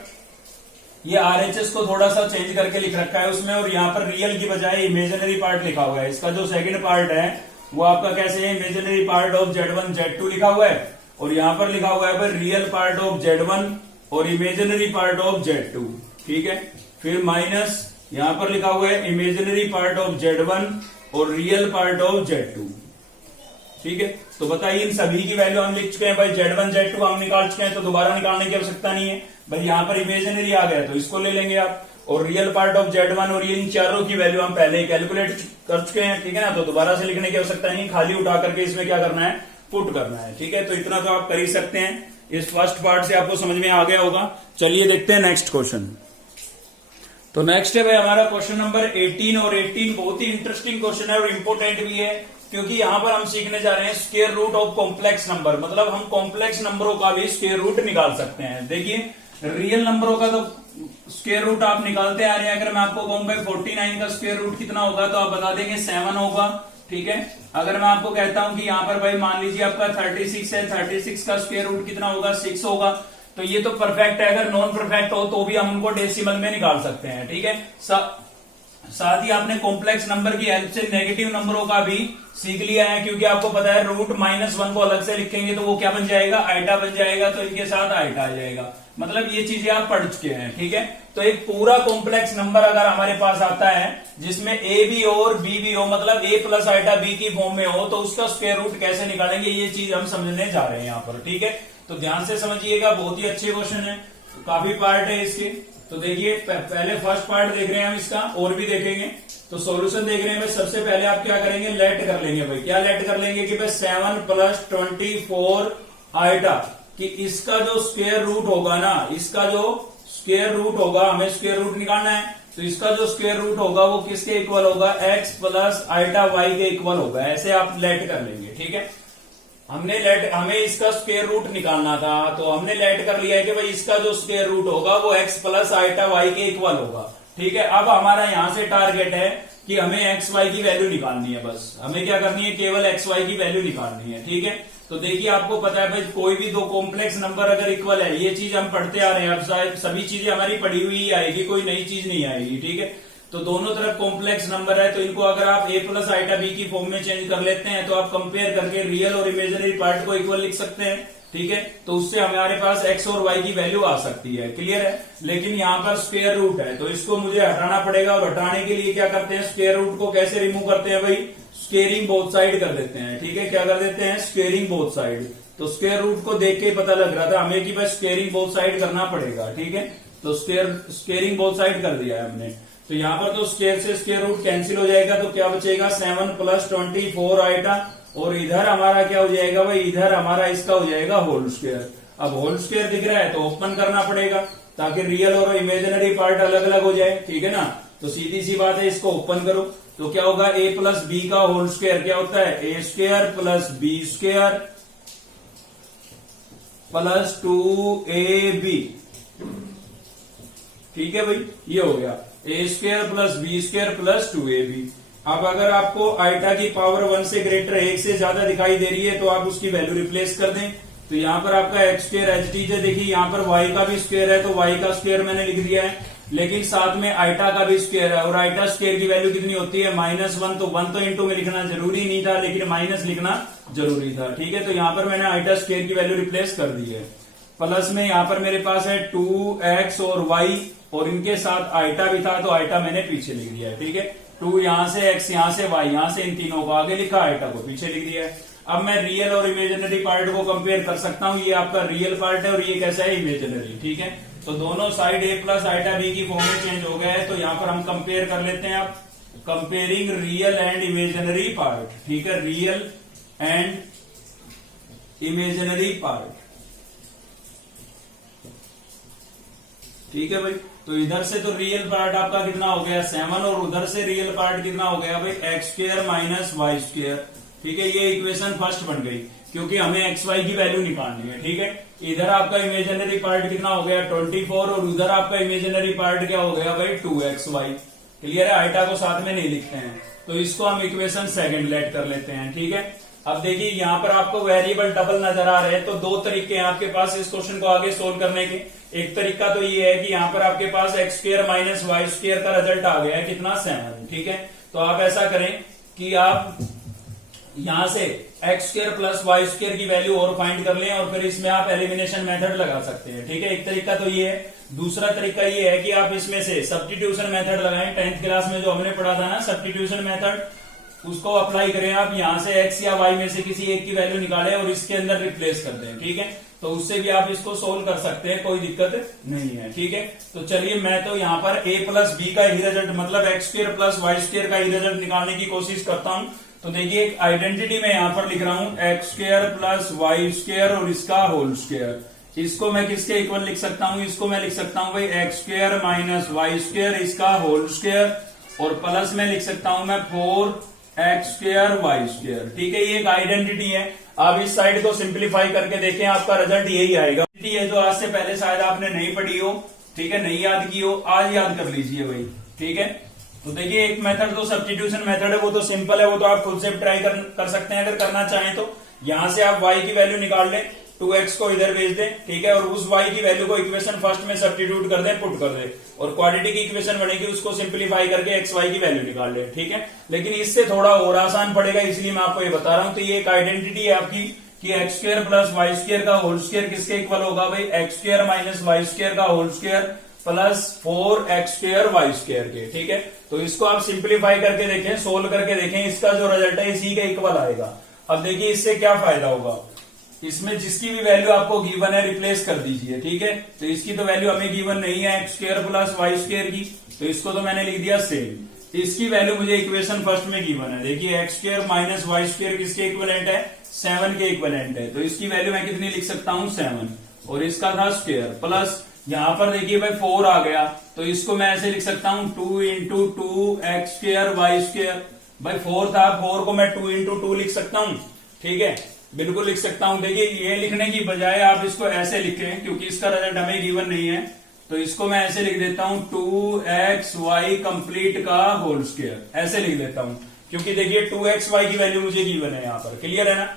ये RHS को थोड़ा सा चेंज करके लिख रखा है उसमें, और यहाँ पर रियल की बजाय इमेजिनरी पार्ट लिखा हुआ है। इसका जो सेकंड पार्ट है वो आपका कैसे है, imaginary part of Z1 Z2 लिखा हुआ है, और यहाँ पर लिखा हुआ है भाई रियल पार्ट ऑफ Z1 और इमेजिनरी पार्ट ऑफ Z2, ठीक है। फिर माइनस यहाँ पर लिखा हुआ है इमेजिनरी पार्ट ऑफ Z1 और रियल पार्ट ऑफ Z2, ठीक है। तो बताइए इन सभी की वैल्यू हम लिख चुके हैं भाई, Z1 Z2 हम निकाल चुके हैं, तो दोबारा निकालने की आवश्यकता नहीं है भाई। यहाँ पर इमेजिनरी आ गया तो इसको ले लेंगे आप, और रियल पार्ट ऑफ Z1 और इन चारों की वैल्यू हम पहले ही कैलकुलेट कर चुके हैं, ठीक है ना। तो दोबारा से लिखने की आवश्यकता नहीं, खाली उठा करके इसमें क्या करना है, पुट करना है, ठीक है। तो इतना तो आप कर ही सकते हैं, इस फर्स्ट पार्ट से आपको समझ में आ गया होगा। चलिए देखते हैं नेक्स्ट क्वेश्चन। तो नेक्स्ट है भाई हमारा क्वेश्चन नंबर 18, और 18 बहुत ही इंटरेस्टिंग क्वेश्चन है और इंपॉर्टेंट भी है, क्योंकि यहां पर हम सीखने जा रहे हैं square root of complex number. मतलब हम कॉम्प्लेक्स नंबरों का भी स्क्वायर रूट निकाल सकते हैं। देखिए रियल नंबरों का तो स्क्वायर रूट आप निकालते आ रहे हैं। अगर मैं आपको कहूं भाई 49 का स्क्वायर रूट कितना होगा, तो आप बता देंगे 7 होगा, ठीक है। अगर मैं आपको कहता हूं कि यहाँ पर भाई मान लीजिए आपका 36 है, 36 का स्क्वायर रूट कितना होगा, 6 होगा। तो ये तो परफेक्ट है, अगर नॉन परफेक्ट हो तो भी हम उनको डेसिमल में निकाल सकते हैं, ठीक है। साथ ही आपने कॉम्प्लेक्स नंबर की हेल्प से नेगेटिव नंबरों का भी सीख लिया है, क्योंकि आपको पता है रूट -1 को अलग से लिखेंगे तो वो क्या बन जाएगा, आइटा बन जाएगा, तो इनके साथ आइटा आ जाएगा। मतलब ये चीजें आप पढ़ चुके हैं, ठीक है। तो एक पूरा कॉम्प्लेक्स नंबर अगर हमारे पास आता है जिसमें ए भी हो और बी भी हो, मतलब a प्लस आइटा b की फॉर्म में हो, तो उसका स्क्वायर रूट कैसे निकालेंगे, ये चीज हम समझने जा रहे हैं यहाँ पर, ठीक है। तो ध्यान से समझिएगा, बहुत ही अच्छे क्वेश्चन है, तो काफी पार्ट है इसके। तो देखिए पहले फर्स्ट पार्ट देख रहे हैं हम इसका, और भी देखेंगे। तो सॉल्यूशन देख रहे हैं भाई, सबसे पहले आप क्या करेंगे, लेट कर लेंगे भाई। क्या लेट कर लेंगे कि भाई 7 + 24 आइटा, कि इसका जो स्क्वायर रूट होगा ना, इसका जो स्क्वायर रूट होगा, हमें स्क्वायर रूट निकालना है, तो इसका जो स्क्वायर रूट होगा वो किसके इक्वल होगा, x + आइटा y के इक्वल होगा। ऐसे आप लेट कर लेंगे, ठीक है। हमें इसका स्क्वायर रूट निकालना था, तो हमने लेट कर लिया है कि भाई इसका जो स्क्वायर रूट होगा वो x + आइटा y के इक्वल होगा, ठीक है। अब हमारा यहां से टारगेट है कि हमें x y की वैल्यू निकालनी है, बस हमें क्या करनी है, केवल x y की वैल्यू निकालनी है, ठीक है। तो देखिए आपको पता है भाई, कोई भी दो कॉम्प्लेक्स नंबर अगर इक्वल है, ये चीज हम पढ़ते आ रहे हैं, अब सभी चीजें हमारी पढ़ी हुई ही आएगी, कोई नई चीज नहीं आएगी, ठीक है। तो दोनों तरफ कॉम्प्लेक्स नंबर है, तो इनको अगर आप a + आइटा b की फॉर्म में चेंज कर लेते हैं, तो आप कंपेयर करके रियल और इमेजिनरी पार्ट को इक्वल लिख सकते हैं। ठीक है, तो उससे हमारे पास x और y की वैल्यू आ सकती है, क्लियर है। लेकिन यहाँ पर स्क्वायर रूट है तो इसको मुझे हटाना पड़ेगा, और हटाने के लिए क्या करते हैं, स्क्वायर रूट को कैसे रिमूव करते हैं भाई, स्क्वेयरिंग बोथ साइड कर देते हैं, ठीक है। क्या कर देते हैं, स्क्वेयरिंग बोथ साइड। तो स्क्वायर रूट को देख के ही पता लग रहा था हमें कि भाई स्क्वेयरिंग बोथ साइड करना पड़ेगा, ठीक है। तो स्क्वेयरिंग बोथ साइड कर दिया है हमने। तो यहाँ पर तो स्क्वायर से स्क्वायर रूट कैंसिल हो जाएगा, तो क्या बचेगा 7 + 24 आइटा, और इधर हमारा क्या हो जाएगा भाई, इधर हमारा इसका हो जाएगा होल स्क्वायर। अब होल स्क्वायर दिख रहा है तो ओपन करना पड़ेगा ताकि रियल और इमेजिनरी पार्ट अलग अलग हो जाए, ठीक है ना। तो सीधी सी बात है, इसको ओपन करो तो क्या होगा, a + b का होल स्क्वायर क्या होता है, a² + b² + 2ab, ठीक है भाई, ये हो गया a² + b² + 2ab। अब अगर आपको आइटा की पावर 1 से ग्रेटर 1 से ज्यादा दिखाई दे रही है तो आप उसकी वैल्यू रिप्लेस कर दें। तो यहाँ पर आपका x² HT है, देखिए यहाँ पर y का भी स्क्वायर है तो y का स्क्वायर मैंने लिख दिया है, लेकिन साथ में आइटा का भी स्क्वायर है, और आइटा स्क्वायर की वैल्यू कितनी होती है, -1। तो 1 तो इंटू में लिखना जरूरी नहीं था, लेकिन माइनस लिखना जरूरी था, ठीक है। तो यहाँ पर मैंने आइटा स्क्वायर की वैल्यू रिप्लेस कर दी है। प्लस में यहाँ पर मेरे पास है 2x और y, और इनके साथ आइटा भी था तो आइटा मैंने पीछे लिख दिया है, ठीक है। 2 यहां से, x यहां से, y यहां से, इन तीनों को आगे लिखा, आइटा को पीछे लिख दिया है। अब मैं रियल और इमेजिनरी पार्ट को कंपेयर कर सकता हूं, ये आपका रियल पार्ट है और ये कैसा है, इमेजिनरी, ठीक है। तो दोनों साइड a + आइटा b की फॉर्म में चेंज हो गया है, तो यहां पर हम कंपेयर कर लेते हैं। आप comparing real and imaginary part, ठीक है, रियल एंड इमेजिनरी पार्ट, ठीक है भाई। तो इधर से तो रियल पार्ट आपका कितना हो गया 7, और उधर से रियल पार्ट कितना हो गया भाई x² - y², ठीक है। ये इक्वेशन फर्स्ट बन गई क्योंकि हमें x y की वैल्यू निकालनी है, ठीक है। इधर आपका इमेजिनरी पार्ट कितना हो गया 24, और उधर आपका इमेजिनरी पार्ट क्या हो गया भाई 2xy, क्लियर है। आइटा को साथ में नहीं लिखते हैं, तो इसको हम इक्वेशन सेकंड लेट कर लेते हैं, ठीक है। अब देखिए यहाँ पर आपको वेरिएबल डबल नजर आ रहे हैं, तो दो तरीके हैं आपके पास इस क्वेश्चन को आगे सोल्व करने के। एक तरीका तो ये है कि यहाँ पर आपके पास x² - y² का रिजल्ट आ गया है कितना 7, ठीक है। तो आप ऐसा करें कि आप यहां से x² + y² की वैल्यू और फाइंड कर लें, और फिर इसमें आप एलिमिनेशन मेथड लगा सकते हैं, ठीक है। एक तरीका तो ये है। दूसरा तरीका ये है कि आप इसमें से सब्स्टिट्यूशन मेथड लगाएं, 10th क्लास में जो हमने पढ़ा था ना सब्स्टिट्यूशन मेथड, उसको अप्लाई करें आप। यहां से x या y में से किसी एक की वैल्यू निकालें और इसके अंदर रिप्लेस कर दें, ठीक है। तो उससे भी आप इसको सोल्व कर सकते हैं, कोई दिक्कत नहीं है, ठीक है। तो चलिए मैं तो यहाँ पर a + b का ही रिजल्ट, मतलब x² + y² का ही रिजल्ट निकालने की कोशिश करता हूं। तो देखिए एक आइडेंटिटी मैं यहाँ पर लिख रहा हूं x² + y² और इसका होल स्क्वायर। इसको मैं किसके इक्वल लिख सकता हूं, इसको मैं लिख सकता हूं भाई x² - y² इसका होल स्क्वायर, और प्लस में लिख सकता हूं मैं 4x² y², ठीक है। ये एक आइडेंटिटी है। आप इस साइड को सिंप्लीफाई करके देखें, आपका रिजल्ट यही आएगा। ये जो आज से पहले शायद आपने नहीं पढ़ी हो, ठीक है, नहीं याद की हो, आज याद कर लीजिए भाई, ठीक है। तो देखिए एक मेथड तो सब्स्टिट्यूशन मेथड है, वो तो सिंपल है, वो तो आप खुद से ट्राई कर सकते हैं अगर करना चाहें तो। यहां से आप y की वैल्यू निकाल लें, 2x को इधर भेज दें, ठीक है, और उस y की वैल्यू को इक्वेशन फर्स्ट में सब्स्टिट्यूट कर दें, पुट कर दें, और क्वाड्रेटिक इक्वेशन बनेगी, उसको सिंप्लीफाई करके x y की वैल्यू निकाल लें, ठीक है। लेकिन इससे थोड़ा और आसान पड़ेगा, इसलिए मैं आपको ये बता रहा हूं। तो ये एक आइडेंटिटी है आपकी कि x² + y² का होल स्क्वायर किसके इक्वल होगा भाई x² - y² का whole square plus 4x² y² के, ठीक है। तो इसको आप सिंप्लीफाई करके देखें, सोल्व करके देखें, इसका जो रिजल्ट है इसी के इक्वल आएगा। अब देखिए इससे क्या फायदा होगा, इसमें जिसकी भी वैल्यू आपको गिवन है रिप्लेस कर दीजिए, ठीक है। तो इसकी तो वैल्यू हमें गिवन नहीं है x² + y² की, तो इसको तो मैंने लिख दिया सेम। इसकी वैल्यू मुझे इक्वेशन फर्स्ट में गिवन है, देखिए x² - y² किसके इक्विवेलेंट है 7 के इक्विवेलेंट है, तो इसकी वैल्यू मैं कितनी लिख सकता हूं 7, और इसका था स्क्वायर, प्लस यहां पर देखिए भाई 4 आ गया, तो इसको मैं ऐसे लिख सकता हूं 2 × 2x² y²। भाई 4 था, 4 को मैं 2 × 2 लिख सकता हूं, ठीक है, बिल्कुल लिख सकता हूं। देखिए ये लिखने की बजाय आप इसको ऐसे लिखें, क्योंकि इसका रिजल्ट हमें गिवन नहीं है, तो इसको मैं ऐसे लिख देता हूं 2xy कंप्लीट का होल स्क्वायर, ऐसे लिख देता हूं, क्योंकि देखिए 2xy की वैल्यू मुझे गिवन है यहाँ पर, क्लियर है ना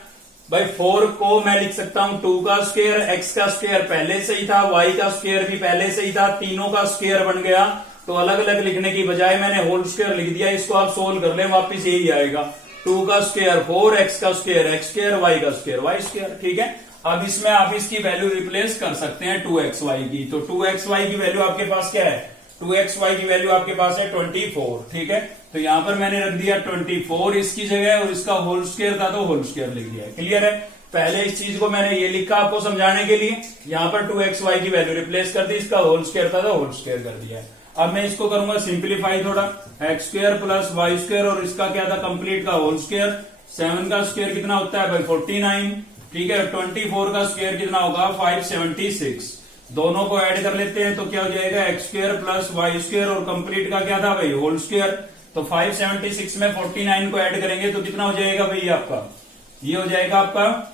भाई। 4 को मैं लिख सकता हूं 2 का स्क्वायर, x का स्क्वायर पहले से ही था, y का स्क्वायर भी पहले से ही था, तीनों का स्क्वायर बन गया। तो अलग अलग लिखने की बजाय मैंने होल स्क्वायर लिख दिया, इसको आप सोल्व कर लें, वापिस यही आएगा 2 का स्क्वायर 4, x का स्क्वायर x², y का स्क्वायर y², ठीक है। अब इसमें आप इसकी वैल्यू रिप्लेस कर सकते हैं 2xy की। तो 2xy की वैल्यू आपके पास क्या है, 2xy की वैल्यू आपके पास है 24। ठीक है, तो यहां पर मैंने रख दिया 24 इसकी जगह, और इसका होल स्क्वायर था तो होल स्क्वायर लिख दिया। क्लियर है, पहले इस चीज को मैंने ये लिखा आपको समझाने के लिए, यहां पर 2xy की वैल्यू रिप्लेस कर दी, इसका होल स्क्वायर था तो होल स्क्वायर कर दिया। अब मैं इसको करूंगा सिंप्लीफाई थोड़ा, x square plus Y square, और इसका क्या था कंप्लीट का होल स्क्वायर। 7 का स्क्वायर कितना होता है भाई 49। ठीक है, 24 का स्क्वायर कितना होगा 576। दोनों को ऐड कर लेते हैं तो क्या हो जाएगा x square plus Y square, और कंप्लीट का क्या था भाई होल स्क्वायर। तो 576 में 49 को ऐड करेंगे तो कितना हो जाएगा भाई आपका, ये हो जाएगा आपका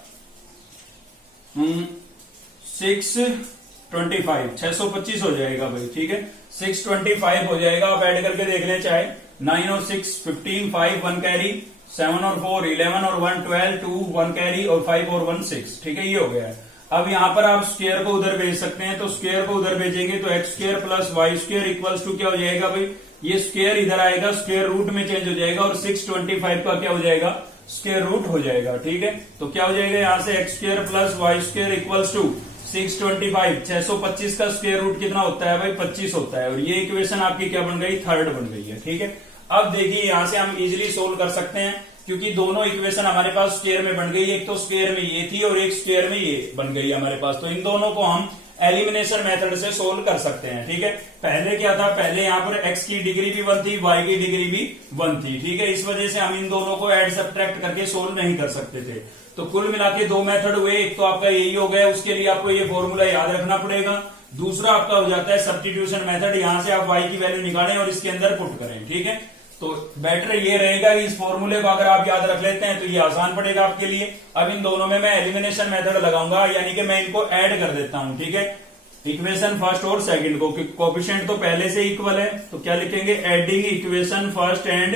625 हो जाएगा भाई। ठीक है, 625 हो जाएगा। आप ऐड करके देख लें, चाहे 9 और 6 15, 5 1 कैरी, 7 और 4 11 और 1 12, 2 1 कैरी, और 5 और 1 6। ठीक है, ये हो गया है। अब यहां पर आप स्क्वायर को उधर भेज सकते हैं, तो स्क्वायर को उधर भेजेंगे तो x square plus Y square equals to क्या हो जाएगा भाई, ये स्क्वायर इधर आएगा, स्क्वायर रूट में चेंज हो जाएगा, और 625 का क्या हो जाएगा स्क्वायर रूट हो जाएगा। ठीक है, तो क्या हो जाएगा यहां से x square plus Y square equals to 625। 625 का स्क्वायर रूट कितना होता है भाई 25 होता है, और ये इक्वेशन आपकी क्या बन गई, थर्ड बन गई है। ठीक है, अब देखिए यहां से हम इजिली सोल्व कर सकते हैं, क्योंकि दोनों इक्वेशन हमारे पास स्क्वायर में बन गई, एक तो स्क्वायर में ये थी और एक स्क्वायर में ये बन गई हमारे पास। तो इन दोनों को हम एलिमिनेशन मेथड से सोल्व कर सकते हैं। ठीक है, पहले क्या था, पहले यहाँ पर x की डिग्री भी 1 थी, y की डिग्री भी 1 थी। ठीक है, इस वजह से हम इन दोनों को ऐड सब्ट्रैक्ट करके सोल्व नहीं कर सकते थे। तो कुल मिला के 2 मेथड हुए, एक तो आपका यही हो गया, उसके लिए आपको ये फॉर्मूला याद रखना पड़ेगा। दूसरा आपका हो जाता है सब्स्टिट्यूशन मेथड, यहां से आप y की वैल्यू निकालें और इसके अंदर पुट करें। ठीक है, तो बेटर ये रहेगा कि इस फॉर्मूले को अगर आप याद रख लेते हैं तो ये आसान पड़ेगा आपके लिए। अब इन दोनों में मैं एलिमिनेशन मेथड लगाऊंगा, यानी कि मैं इनको ऐड कर देता हूं। ठीक है, इक्वेशन फर्स्ट और सेकंड को, कोएफिशिएंट तो पहले से इक्वल है, तो क्या लिखेंगे adding equation first and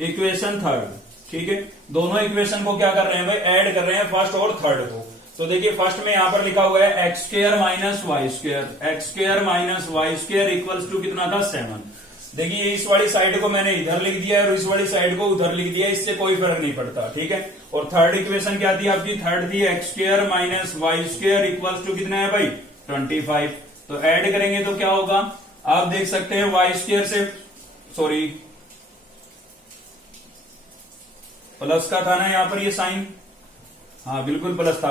equation third. ठीक है, दोनों इक्वेशन को क्या कर रहे हैं भाई, ऐड कर रहे हैं फर्स्ट और थर्ड को। तो देखिए फर्स्ट में यहां पर लिखा हुआ है x square minus Y square, x square minus Y square equals to कितना था 7। देखिए इस वाली साइड को मैंने इधर लिख दिया और इस वाली साइड को उधर लिख दिया, इससे कोई फर्क नहीं पड़ता। ठीक है, और थर्ड इक्वेशन क्या थी आपकी, थर्ड थी x square minus Y square equals to कितना है भाई 25। तो ऐड करेंगे तो क्या होगा, आप देख सकते हैं वाई स्क्वायर से, सॉरी प्लस का था ना यहाँ पर ये साइन, हाँ बिल्कुल प्लस था,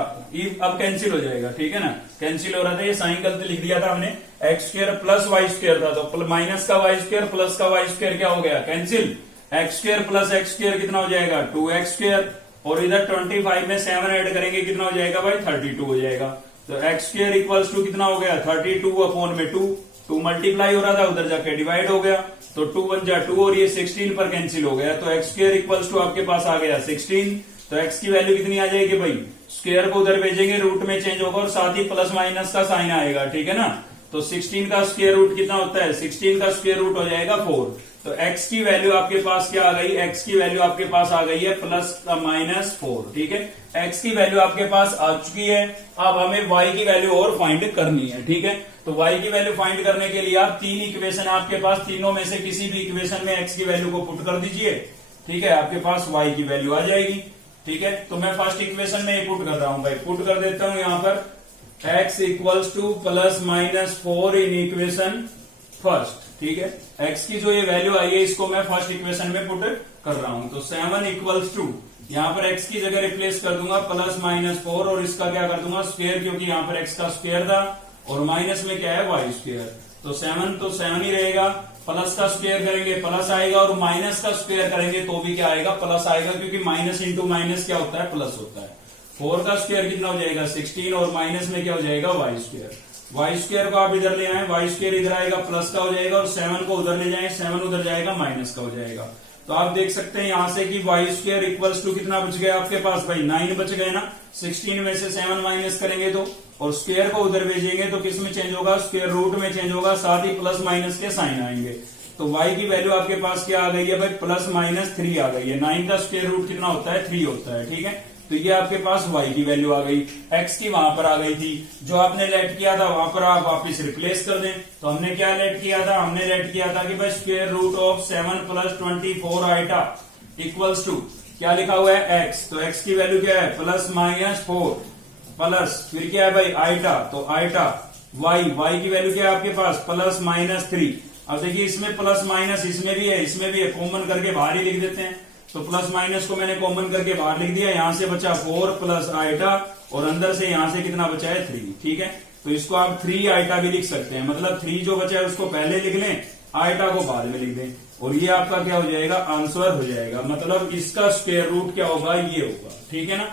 अब कैंसिल हो जाएगा। ठीक है ना, कैंसिल हो रहा था, ये साइन गलती लिख दिया था हमने, x square plus Y square था, तो माइनस का वाई स्क्वायर प्लस का वाई स्क्वायर क्या हो गया cancel, x square plus x square कितना हो जाएगा 2x स्क्वायर, और इधर 25 में 7 ऐड करेंगे कितना हो जाएगा भाई 32 हो जाएगा। तो एक्स स्क्वायर इक्वल्स टू कितना हो गया 32 अपॉन में 2 मल्टीप्लाई हो रहा था, उधर जाके डिवाइड हो गया, तो 2 1 जा 2 और ये 16 पर कैंसिल हो गया। तो एक्स स्क्वायर इक्वल्स टू आपके पास आ गया 16। तो x की वैल्यू कितनी आ जाएगी भाई, स्क्वायर को उधर भेजेंगे रूट में चेंज होगा और साथ ही प्लस माइनस का साइन आएगा। ठीक है ना, तो 16 का स्क्वायर रूट कितना होता है, 16 का स्क्वायर रूट हो जाएगा 4। तो x की वैल्यू आपके पास क्या आ गई, x की वैल्यू आपके पास आ गई है प्लस का माइनस 4। ठीक है, x की वैल्यू आपके पास आ चुकी है। अब हमें y की वैल्यू और फाइंड करनी है। ठीक है, तो y की वैल्यू फाइंड करने के लिए आप 3 इक्वेशन आपके पास, तीनों में से किसी भी इक्वेशन में x की वैल्यू को पुट कर दीजिए। ठीक है, आपके पास y की वैल्यू आ जाएगी। ठीक है, तो मैं फर्स्ट इक्वेशन में ही पुट कर रहा हूं भाई, पुट कर देता हूं यहां पर x equals two plus minus 4 इन इक्वेशन फर्स्ट। ठीक है, x की जो ये वैल्यू आई है इसको मैं फर्स्ट इक्वेशन में पुट कर रहा हूं, तो 7 इक्वल्स टू यहां पर x की जगह रिप्लेस कर दूंगा प्लस माइनस 4, और इसका क्या कर दूंगा स्क्वायर, क्योंकि यहां पर x का स्क्वायर था और माइनस में क्या है y स्क्वायर, तो 7 ही रहेगा, प्लस का स्क्वायर करेंगे प्लस आएगा, और माइनस का स्क्वायर करेंगे तो भी क्या आएगा प्लस आएगा, क्योंकि माइनस इंटू माइनस क्या होता है प्लस होता है। 4 का स्क्वायर कितना हो जाएगा 16, और माइनस में क्या हो जाएगा वाई स्क्वायर। वाई स्क्वायर को आप इधर ले आए, वाई स्क्वायर इधर आएगा प्लस का हो जाएगा, और 7 को उधर ले जाए 7 उधर जाएगा माइनस का हो जाएगा। तो आप देख सकते हैं यहां से कि वाई स्क्वायर इक्वल्स टू कितना बच गया आपके पास भाई 9 बच गए ना, 16 में से 7 माइनस करेंगे तो, और स्क्वायर को उधर भेजेंगे तो किस में चेंज होगा, स्क्वायर रूट में चेंज होगा, साथ ही प्लस माइनस के साइन आएंगे। तो y की वैल्यू आपके पास क्या आ गई है भाई प्लस माइनस 3 आ गई है। 9 का स्क्वायर रूट कितना होता है 3 होता है। ठीक है, तो ये आपके पास y की वैल्यू आ गई, x की वहां पर आ गई थी, जो आपने लेट किया था वहां पर आप वापस रिप्लेस कर दें। तो हमने क्या लेट किया था, हमने लेट किया था कि भाई स्क्वायर रूट ऑफ 7 प्लस 24 आइटा इक्वल्स टू क्या लिखा हुआ है x, तो x की वैल्यू क्या है प्लस माइनस 4 प्लस फिर क्या है भाई आइटा, तो आइटा y की वैल्यू क्या है आपके पास प्लस माइनस 3। अब देखिए इसमें प्लस माइनस इसमें भी है इसमें भी है, कॉमन करके बाहर ही लिख देते हैं। तो प्लस माइनस को मैंने कॉमन करके बाहर लिख दिया, यहां से बचा 4 प्लस आइटा और अंदर से यहां से कितना बचा है 3। ठीक है, तो इसको आप 3 आइटा भी लिख सकते हैं, मतलब 3 जो बचा है उसको पहले लिख लें, आइटा को बाद में लिख दें और ये आपका क्या हो जाएगा आंसर हो जाएगा। मतलब इसका स्क्वायर रूट क्या होगा ये होगा। ठीक है ना,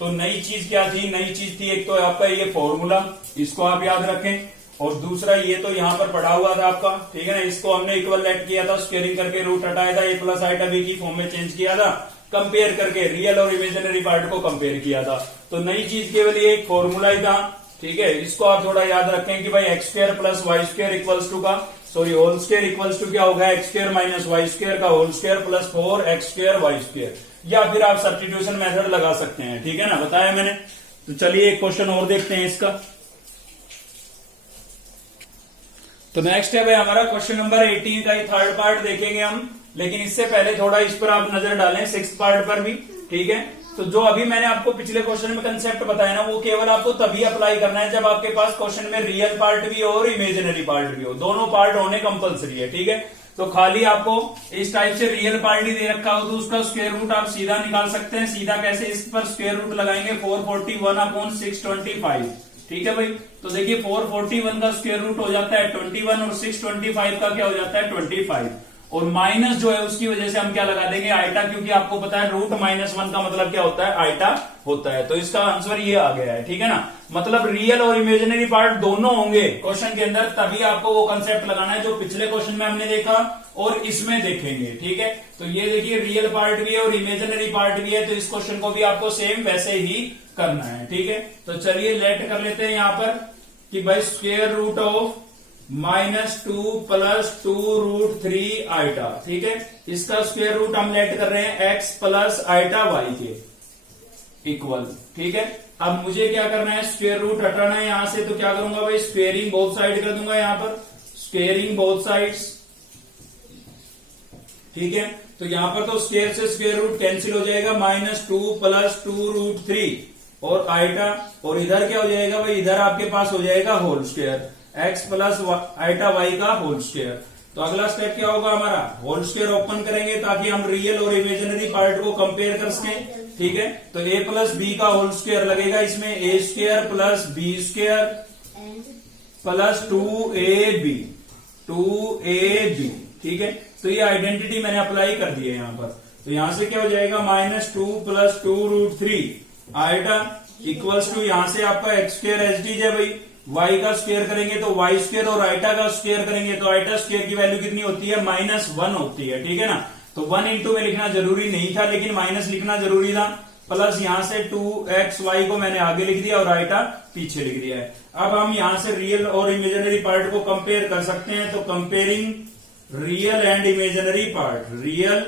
तो नई चीज क्या थी, नई चीज थी एक तो आपका ये फॉर्मूला, इसको आप याद रखें, और दूसरा ये तो यहाँ पर पढ़ा हुआ था आपका। ठीक है ना, इसको हमने इक्वल लेट किया था, स्क्वेयरिंग करके रूट हटाया था, ए प्लस आइटा बी की फॉर्म में चेंज किया था, कंपेयर करके रियल और इमेजिनरी पार्ट को कंपेयर किया था। तो नई चीज केवल ये एक फॉर्मूला ही था। ठीक है, इसको आप थोड़ा याद रखें कि भाई x square plus Y square equals to का होल स्क्वायर इक्वल्स टू क्या होगा x square minus Y square का whole square plus 4 x square Y square, या फिर आप सब्स्टिट्यूशन मेथड लगा सकते हैं। ठीक है ना, बताया मैंने। तो चलिए एक क्वेश्चन और देखते हैं इसका। तो नेक्स्ट है भाई हमारा क्वेश्चन नंबर 18 का ही थर्ड पार्ट देखेंगे हम, लेकिन इससे पहले थोड़ा इस पर आप नजर डालें सिक्स्थ पार्ट पर भी। ठीक है, तो जो अभी मैंने आपको पिछले क्वेश्चन में कंसेप्ट बताया ना, वो केवल आपको तभी अप्लाई करना है जब आपके पास क्वेश्चन में रियल पार्ट भी हो और इमेजिनरी पार्ट भी हो, दोनों पार्ट होने कंपलसरी है। ठीक है, तो खाली आपको इस टाइप से रियल पार्ट ही दे रखा हो तो उसका स्क्वायर रूट आप सीधा निकाल सकते हैं। सीधा कैसे, इस पर स्क्वायर रूट लगाएंगे 441/625। ठीक है भाई, तो देखिए 441 का स्क्वायर रूट हो जाता है 21 और 625 का क्या हो जाता है 25, और माइनस जो है उसकी वजह से हम क्या लगा देंगे आइटा, क्योंकि आपको पता है रूट -1 का मतलब क्या होता है आइटा होता है। तो इसका आंसर ये आ गया है। ठीक है ना, मतलब रियल और इमेजिनरी पार्ट दोनों होंगे क्वेश्चन के अंदर, तभी आपको वो कंसेप्ट लगाना है जो पिछले क्वेश्चन में हमने देखा और इसमें देखेंगे। ठीक है, तो ये देखिए रियल पार्ट भी है और इमेजिनरी पार्ट भी है, तो इस क्वेश्चन को भी आपको सेम वैसे ही करना है। ठीक है, तो चलिए लेट कर लेते हैं यहां पर कि भाई स्क्वायर रूट ऑफ -2 + 2√3 आइटा। ठीक है, इसका स्क्वायर रूट हम लेट कर रहे हैं x प्लस आइटा y के इक्वल। ठीक है, अब मुझे क्या करना है स्क्वायर रूट हटाना है यहां से, तो क्या करूंगा भाई स्क्वेयरिंग बोथ साइड कर दूंगा यहां पर, स्क्वेयरिंग बोथ साइड्स। ठीक है, तो यहां पर तो स्क्वायर से स्क्वायर रूट कैंसिल हो जाएगा, -2 + 2√3 और आइटा, और इधर क्या हो जाएगा भाई इधर आपके पास हो जाएगा whole square x plus iota y का होल स्क्वायर। तो अगला स्टेप क्या होगा हमारा, होल स्क्वायर ओपन करेंगे ताकि हम रियल और इमेजिनरी पार्ट को कंपेयर कर सकें। ठीक है, तो a प्लस बी का होल स्क्वायर लगेगा इसमें, a square plus B square plus 2ab। ठीक है, तो ये आइडेंटिटी मैंने अप्लाई कर दी है यहाँ पर। तो यहां से क्या हो जाएगा -2 + 2√3 आइटा इक्वल्स टू, यहां से आपका एक्स स्क्वायर एचडीज है भाई, y का स्क्वायर करेंगे तो y स्क्वायर और आइटा का स्क्वायर करेंगे तो आइटा स्क्वायर की वैल्यू कितनी होती है -1 होती है। ठीक है ना, तो 1 इंटू में लिखना जरूरी नहीं था लेकिन माइनस लिखना जरूरी था, प्लस यहां से 2xy को मैंने आगे लिख दिया और आइटा पीछे लिख दिया है। अब हम यहां से रियल और इमेजिनरी पार्ट को कंपेयर कर सकते हैं, तो comparing real and imaginary part, real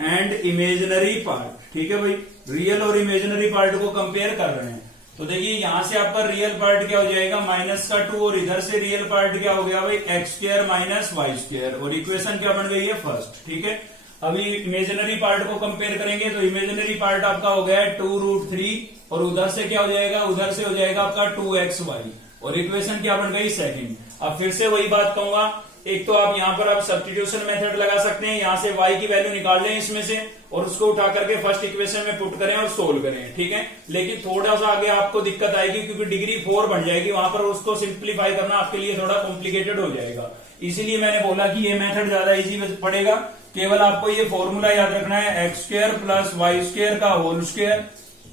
and imaginary part. ठीक है भाई, रियल और इमेजिनरी पार्ट को कंपेयर कर रहे हैं, तो देखिए यहां से आपका रियल पार्ट क्या हो जाएगा -2 और इधर से रियल पार्ट क्या हो गया भाई x² - y², और इक्वेशन क्या बन गई है फर्स्ट। ठीक है, अभी इमेजिनरी पार्ट को कंपेयर करेंगे तो इमेजिनरी पार्ट आपका हो गया है 2√3 और उधर से क्या हो जाएगा, उधर से हो जाएगा आपका 2xy, और इक्वेशन क्या बन गई सेकंड। अब फिर से वही बात कहूंगा, एक तो आप यहाँ पर आप सब्स्टिट्यूशन मेथड लगा सकते हैं, यहां से y की वैल्यू निकाल लें इसमें से और उसको उठा करके फर्स्ट इक्वेशन में पुट करें और सोल्व करें। ठीक है, लेकिन थोड़ा सा आगे आपको दिक्कत आएगी क्योंकि डिग्री 4 बन जाएगी, वहां पर उसको सिंप्लीफाई करना आपके लिए थोड़ा कॉम्प्लिकेटेड हो जाएगा। इसीलिए मैंने बोला कि ये मेथड ज्यादा इजी पड़ेगा, केवल आपको ये फॉर्मूला याद रखना है x² + y² का होल स्क्वायर,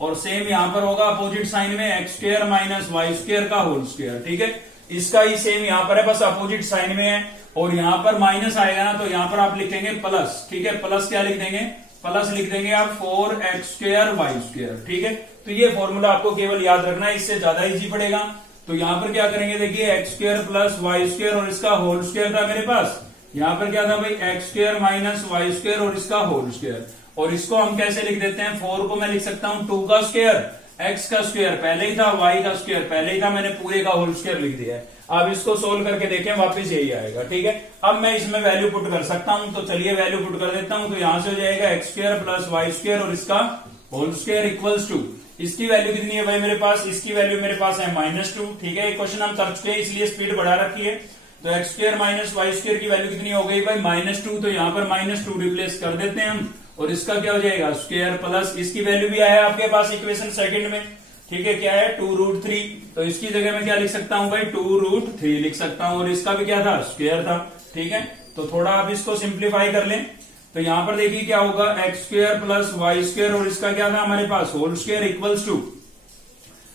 और सेम यहां पर होगा अपोजिट साइन में x² - y² का होल स्क्वायर। ठीक है, इसका ही सेम यहां पर है, बस अपोजिट साइन में है, और यहां पर माइनस आएगा ना तो यहां पर आप लिखेंगे प्लस। ठीक है, प्लस क्या लिख देंगे, प्लस लिख देंगे आप 4x² y²। ठीक है, तो ये फॉर्मूला आपको केवल याद रखना है, इससे ज्यादा इजी पड़ेगा। तो यहां पर क्या करेंगे, देखिए x² + y² और इसका होल स्क्वायर था मेरे पास, यहां पर क्या था भाई x² - y² और इसका होल स्क्वायर, और इसको हम कैसे लिख देते हैं, 4 को मैं लिख सकता हूं 2 का स्क्वायर, x का स्क्वायर पहले ही था, y का स्क्वायर पहले ही था, मैंने पूरे का होल स्क्वायर लिख दिया है। अब इसको सोल्व करके देखें, वापस यही आएगा। ठीक है, अब मैं इसमें वैल्यू पुट कर सकता हूं, तो चलिए वैल्यू पुट कर देता हूं। तो यहां से हो जाएगा x square plus Y square और इसका होल स्क्वायर इक्वल्स टू, इसकी वैल्यू कितनी है भाई मेरे पास, इसकी वैल्यू मेरे पास है -2। ठीक है, क्वेश्चन हम कर चुके हैं इसलिए स्पीड बढ़ा रखी है। तो x square minus Y square की वैल्यू कितनी हो गई भाई -2, तो यहाँ पर -2 रिप्लेस कर देते हैं हम, और इसका क्या हो जाएगा स्क्वायर प्लस इसकी वैल्यू भी आया आपके पास इक्वेशन सेकंड में। ठीक है, क्या है 2√3, तो इसकी जगह में क्या लिख सकता हूं भाई 2√3 लिख सकता हूं, और इसका भी क्या था स्क्वायर था। ठीक है, तो थोड़ा आप इसको सिंप्लीफाई कर लें। तो यहां पर देखिए क्या होगा, x square plus Y square और इसका क्या था हमारे पास होल स्क्वायर इक्वल्स टू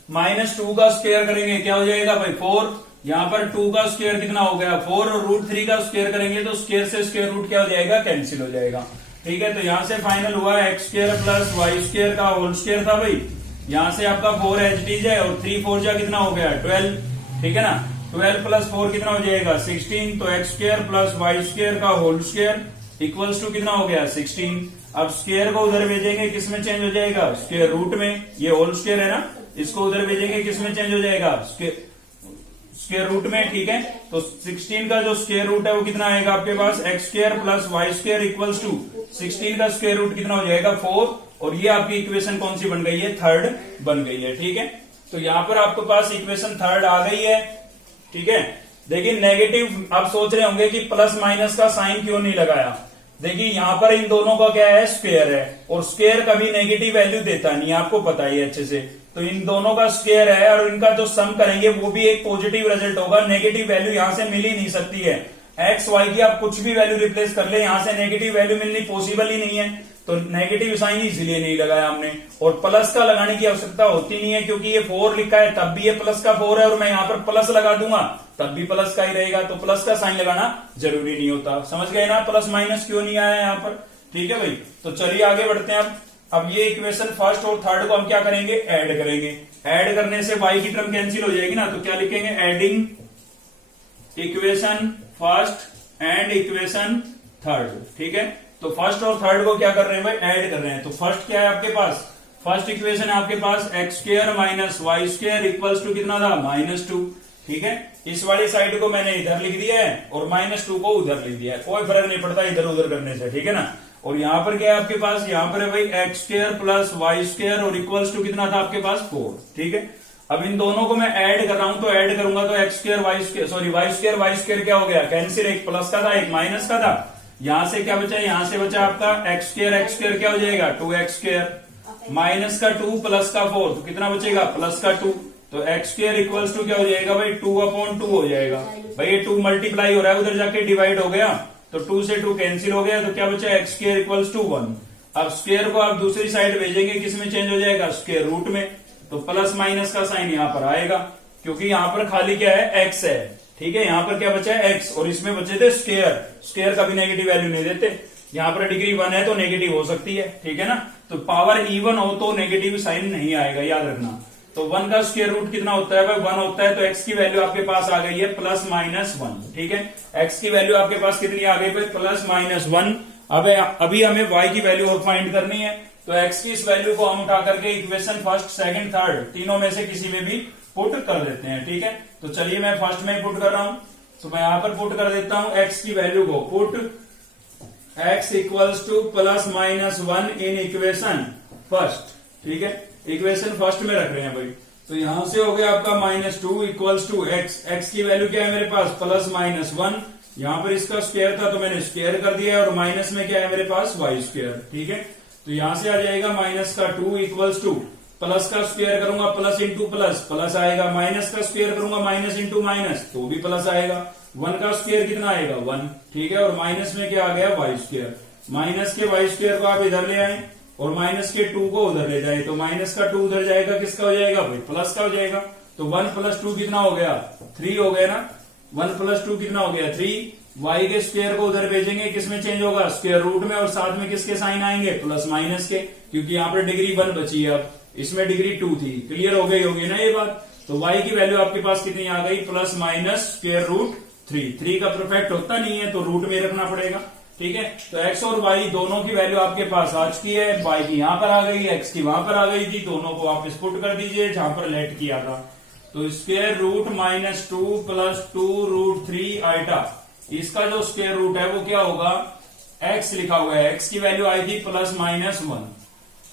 -2 का स्क्वायर करेंगे क्या हो जाएगा भाई 4। यहां पर 2 का स्क्वायर कितना हो गया 4, और √3 का स्क्वायर करेंगे तो स्क्वायर से स्क्वायर रूट क्या हो जाएगा कैंसिल हो जाएगा। ठीक है, तो यहां से फाइनल हुआ X square plus Y square का होल स्क्वायर था भाई, यहां से आपका 4 एचडीज है, और 3 4 जा कितना हो गया 12। ठीक है ना, 12 प्लस 4 कितना हो जाएगा 16। तो x square plus Y square का होल स्क्वायर इक्वल्स टू कितना हो गया 16। अब स्क्वायर को उधर भेजेंगे किसमें चेंज हो जाएगा स्क्वायर रूट में, ये होल स्क्वायर है ना, इसको उधर भेजेंगे किसमें चेंज हो जाएगा स्क्वायर रूट में। ठीक है, तो 16 का जो स्क्वायर रूट है वो कितना आएगा आपके पास x square plus Y square equals to 16 का स्क्वायर रूट कितना हो जाएगा 4, और ये आपकी इक्वेशन कौन सी बन गई है थर्ड बन गई है। ठीक है, तो यहां पर आपके पास इक्वेशन थर्ड आ गई है। ठीक है, देखिए नेगेटिव आप सोच रहे होंगे कि प्लस माइनस का साइन क्यों नहीं लगाया। देखिए यहां पर इन दोनों का क्या है स्क्वायर है, और स्क्वायर कभी नेगेटिव वैल्यू देता नहीं, आपको पता ही है अच्छे से। तो इन दोनों का स्क्वायर है और इनका जो सम करेंगे वो भी एक पॉजिटिव रिजल्ट होगा, नेगेटिव वैल्यू यहां से मिल ही नहीं सकती है। एक्स वाई की आप कुछ भी वैल्यू रिप्लेस कर ले, यहां से नेगेटिव वैल्यू मिलनी पॉसिबल ही नहीं है, तो नेगेटिव साइन इसलिए नहीं लगाया हमने। और प्लस का लगाने की आवश्यकता होती नहीं है, क्योंकि ये 4 लिखा है तब भी ये प्लस का 4 है, और मैं यहाँ पर प्लस लगा दूंगा तब भी प्लस का ही रहेगा, तो प्लस का साइन लगाना जरूरी नहीं होता। समझ गए ना प्लस माइनस क्यों नहीं आया यहाँ पर। ठीक है भाई, तो चलिए आगे बढ़ते हैं। अब ये इक्वेशन फर्स्ट और थर्ड को हम क्या करेंगे ऐड करेंगे। ऐड करने से y की टर्म कैंसिल हो जाएगी ना, तो क्या लिखेंगे adding equation first and equation third. ठीक है, तो फर्स्ट और थर्ड को क्या कर रहे हैं भाई ऐड कर रहे हैं। तो फर्स्ट क्या है आपके पास, फर्स्ट इक्वेशन है आपके पास x square minus Y square equals to कितना था -2। ठीक है, इस वाली साइड को मैंने इधर लिख दिया है और -2 को उधर लिख दिया है, कोई फर्क नहीं पड़ता इधर उधर करने से। ठीक है ना, और यहाँ पर क्या है आपके पास, यहाँ पर है भाई x square plus Y square और इक्वल्स टू कितना था आपके पास 4। ठीक है, अब इन दोनों को मैं ऐड कर रहा हूं, तो ऐड करूंगा तो x square Y square sorry Y square क्या हो गया कैंसिल, एक प्लस का था एक माइनस का था। यहां से क्या बचा, यहां से बचा आपका एक्स स्क्वायर क्या हो जाएगा 2x², माइनस का 2 प्लस का 4, तो कितना बचेगा प्लस का 2। तो एक्स स्क्वायर इक्वल्स टू क्या हो जाएगा भाई 2/2 हो जाएगा। भाई ये 2 मल्टीप्लाई हो रहा है, उधर जाके डिवाइड हो गया, तो 2 से 2 कैंसिल हो गया, तो क्या बचा एक्स स्क्वायर इक्वल्स टू 1। अब स्क्वायर को आप दूसरी साइड भेजेंगे किसमें चेंज हो जाएगा स्क्वायर रूट में, तो प्लस माइनस का साइन यहाँ पर आएगा, क्योंकि यहाँ पर खाली क्या है एक्स है। ठीक है, यहाँ पर क्या बचा है एक्स और इसमें बचे थे स्क्वायर, स्क्वायर कभी नेगेटिव वैल्यू नहीं देते। यहाँ पर डिग्री 1 है तो नेगेटिव हो सकती है। ठीक है ना, तो पावर इवन हो तो नेगेटिव साइन नहीं आएगा, याद रखना। तो 1 का स्क्वायर रूट कितना होता है भाई 1 होता है, तो एक्स की वैल्यू आपके पास आ गई है +-1। ठीक है, एक्स की वैल्यू आपके पास कितनी आ गई भाई +-1। अब अभी हमें y की वैल्यू और फाइंड करनी है, तो x की इस वैल्यू को हम उठा करके इक्वेशन फर्स्ट सेकंड थर्ड तीनों में से किसी में भी पुट कर देते हैं। ठीक है, तो चलिए मैं फर्स्ट में पुट कर रहा हूं, तो मैं यहां पर पुट कर देता हूं x की वैल्यू को, put x equals to +-1 in equation first. ठीक है, इक्वेशन फर्स्ट में रख रहे हैं भाई, तो यहां से हो गया आपका -2 इक्वल्स टू x की वैल्यू क्या है मेरे पास +-1, यहां पर इसका स्क्वायर था तो मैंने स्क्वायर कर दिया, और माइनस में क्या है मेरे पास y²। ठीक है, तो यहां से आ जाएगा -2 इक्वल्स टू, प्लस का स्क्वायर करूंगा प्लस इंटू प्लस प्लस आएगा, माइनस का स्क्वायर करूंगा माइनस इंटू माइनस तो भी प्लस आएगा, 1 का स्क्वायर कितना आएगा 1। ठीक है, और माइनस में क्या आ गया y², माइनस के y² को आप इधर ले आए और माइनस के 2 को उधर ले जाए, तो माइनस का 2 उधर जाएगा, किसका हो जाएगा भाई प्लस का हो जाएगा। तो 1 + 2 कितना हो गया 3 हो गया ना, 1 + 2 कितना हो गया 3। y के स्क्वायर को उधर भेजेंगे किसमें चेंज होगा स्क्वायर रूट में, और साथ में किसके साइन आएंगे प्लस माइनस के, क्योंकि यहाँ पर डिग्री 1 बची है, अब इसमें डिग्री 2 थी। क्लियर हो गई होगी ना ये बात। तो y की वैल्यू आपके पास कितनी आ गई +-√3। 3 का परफेक्ट होता नहीं है तो रूट में रखना पड़ेगा। ठीक है, तो x और y दोनों की वैल्यू आपके पास आ चुकी है, y की यहां पर आ गई, x की वहां पर आ गई थी, दोनों को आप पुट कर दीजिए जहां पर लेट किया था। तो स्क्वायर रूट -2 + 2√3 आइटा, इसका जो स्क्वायर रूट है वो क्या होगा, x लिखा हुआ है, x की वैल्यू आई थी +-1,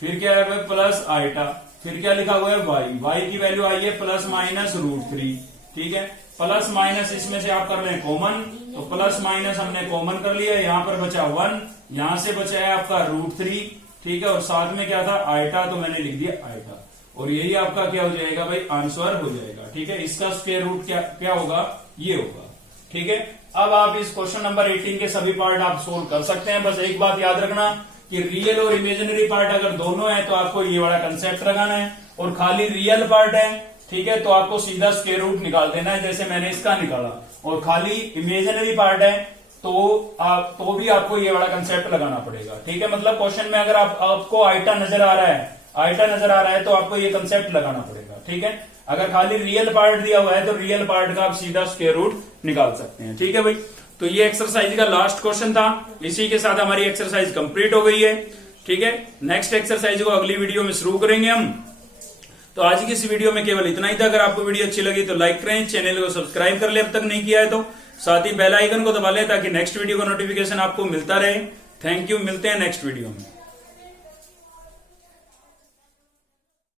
फिर क्या है प्लस आइटा, फिर क्या लिखा हुआ है y की वैल्यू आई है +-√3, ठीक है। प्लस माइनस इसमें से आप कर रहे हैं कॉमन, तो प्लस माइनस हमने कॉमन कर लिया, यहाँ पर बचा 1, यहां से बचा है आपका √3, ठीक है, और साथ में क्या था आइटा, तो मैंने लिख दिया आइटा, और यही आपका क्या हो जाएगा भाई, आंसर हो जाएगा, ठीक है। इसका स्क्वायर रूट क्या होगा, ये होगा, ठीक है। अब आप इस क्वेश्चन नंबर 18 के सभी पार्ट आप सोल्व कर सकते हैं। बस एक बात याद रखना कि रियल और इमेजिनरी पार्ट अगर दोनों है तो आपको ये वाला कंसेप्ट लगाना है, और खाली रियल पार्ट है, ठीक है, तो आपको सीधा स्क्वायर रूट निकाल देना है, जैसे मैंने इसका निकाला। और खाली इमेजिनरी पार्ट है तो भी आपको ये वाला कंसेप्ट लगाना पड़ेगा, ठीक है। मतलब क्वेश्चन में अगर आपको आइटा नजर आ रहा है तो आपको ये कंसेप्ट लगाना पड़ेगा, ठीक है। अगर खाली रियल पार्ट दिया हुआ है तो रियल पार्ट का आप सीधा स्क्वायर रूट निकाल सकते हैं, ठीक है भाई। तो ये एक्सरसाइज का लास्ट क्वेश्चन था, इसी के साथ हमारी एक्सरसाइज कंप्लीट हो गई है, ठीक है। नेक्स्ट एक्सरसाइज को अगली वीडियो में शुरू करेंगे हम। तो आज की इस वीडियो में केवल इतना ही था। अगर आपको वीडियो अच्छी लगी तो लाइक करें, चैनल को सब्सक्राइब कर ले अब तक नहीं किया है तो, साथ ही बेल आइकन को दबा लें ताकि नेक्स्ट वीडियो का नोटिफिकेशन आपको मिलता रहे। थैंक यू, मिलते हैं नेक्स्ट वीडियो में।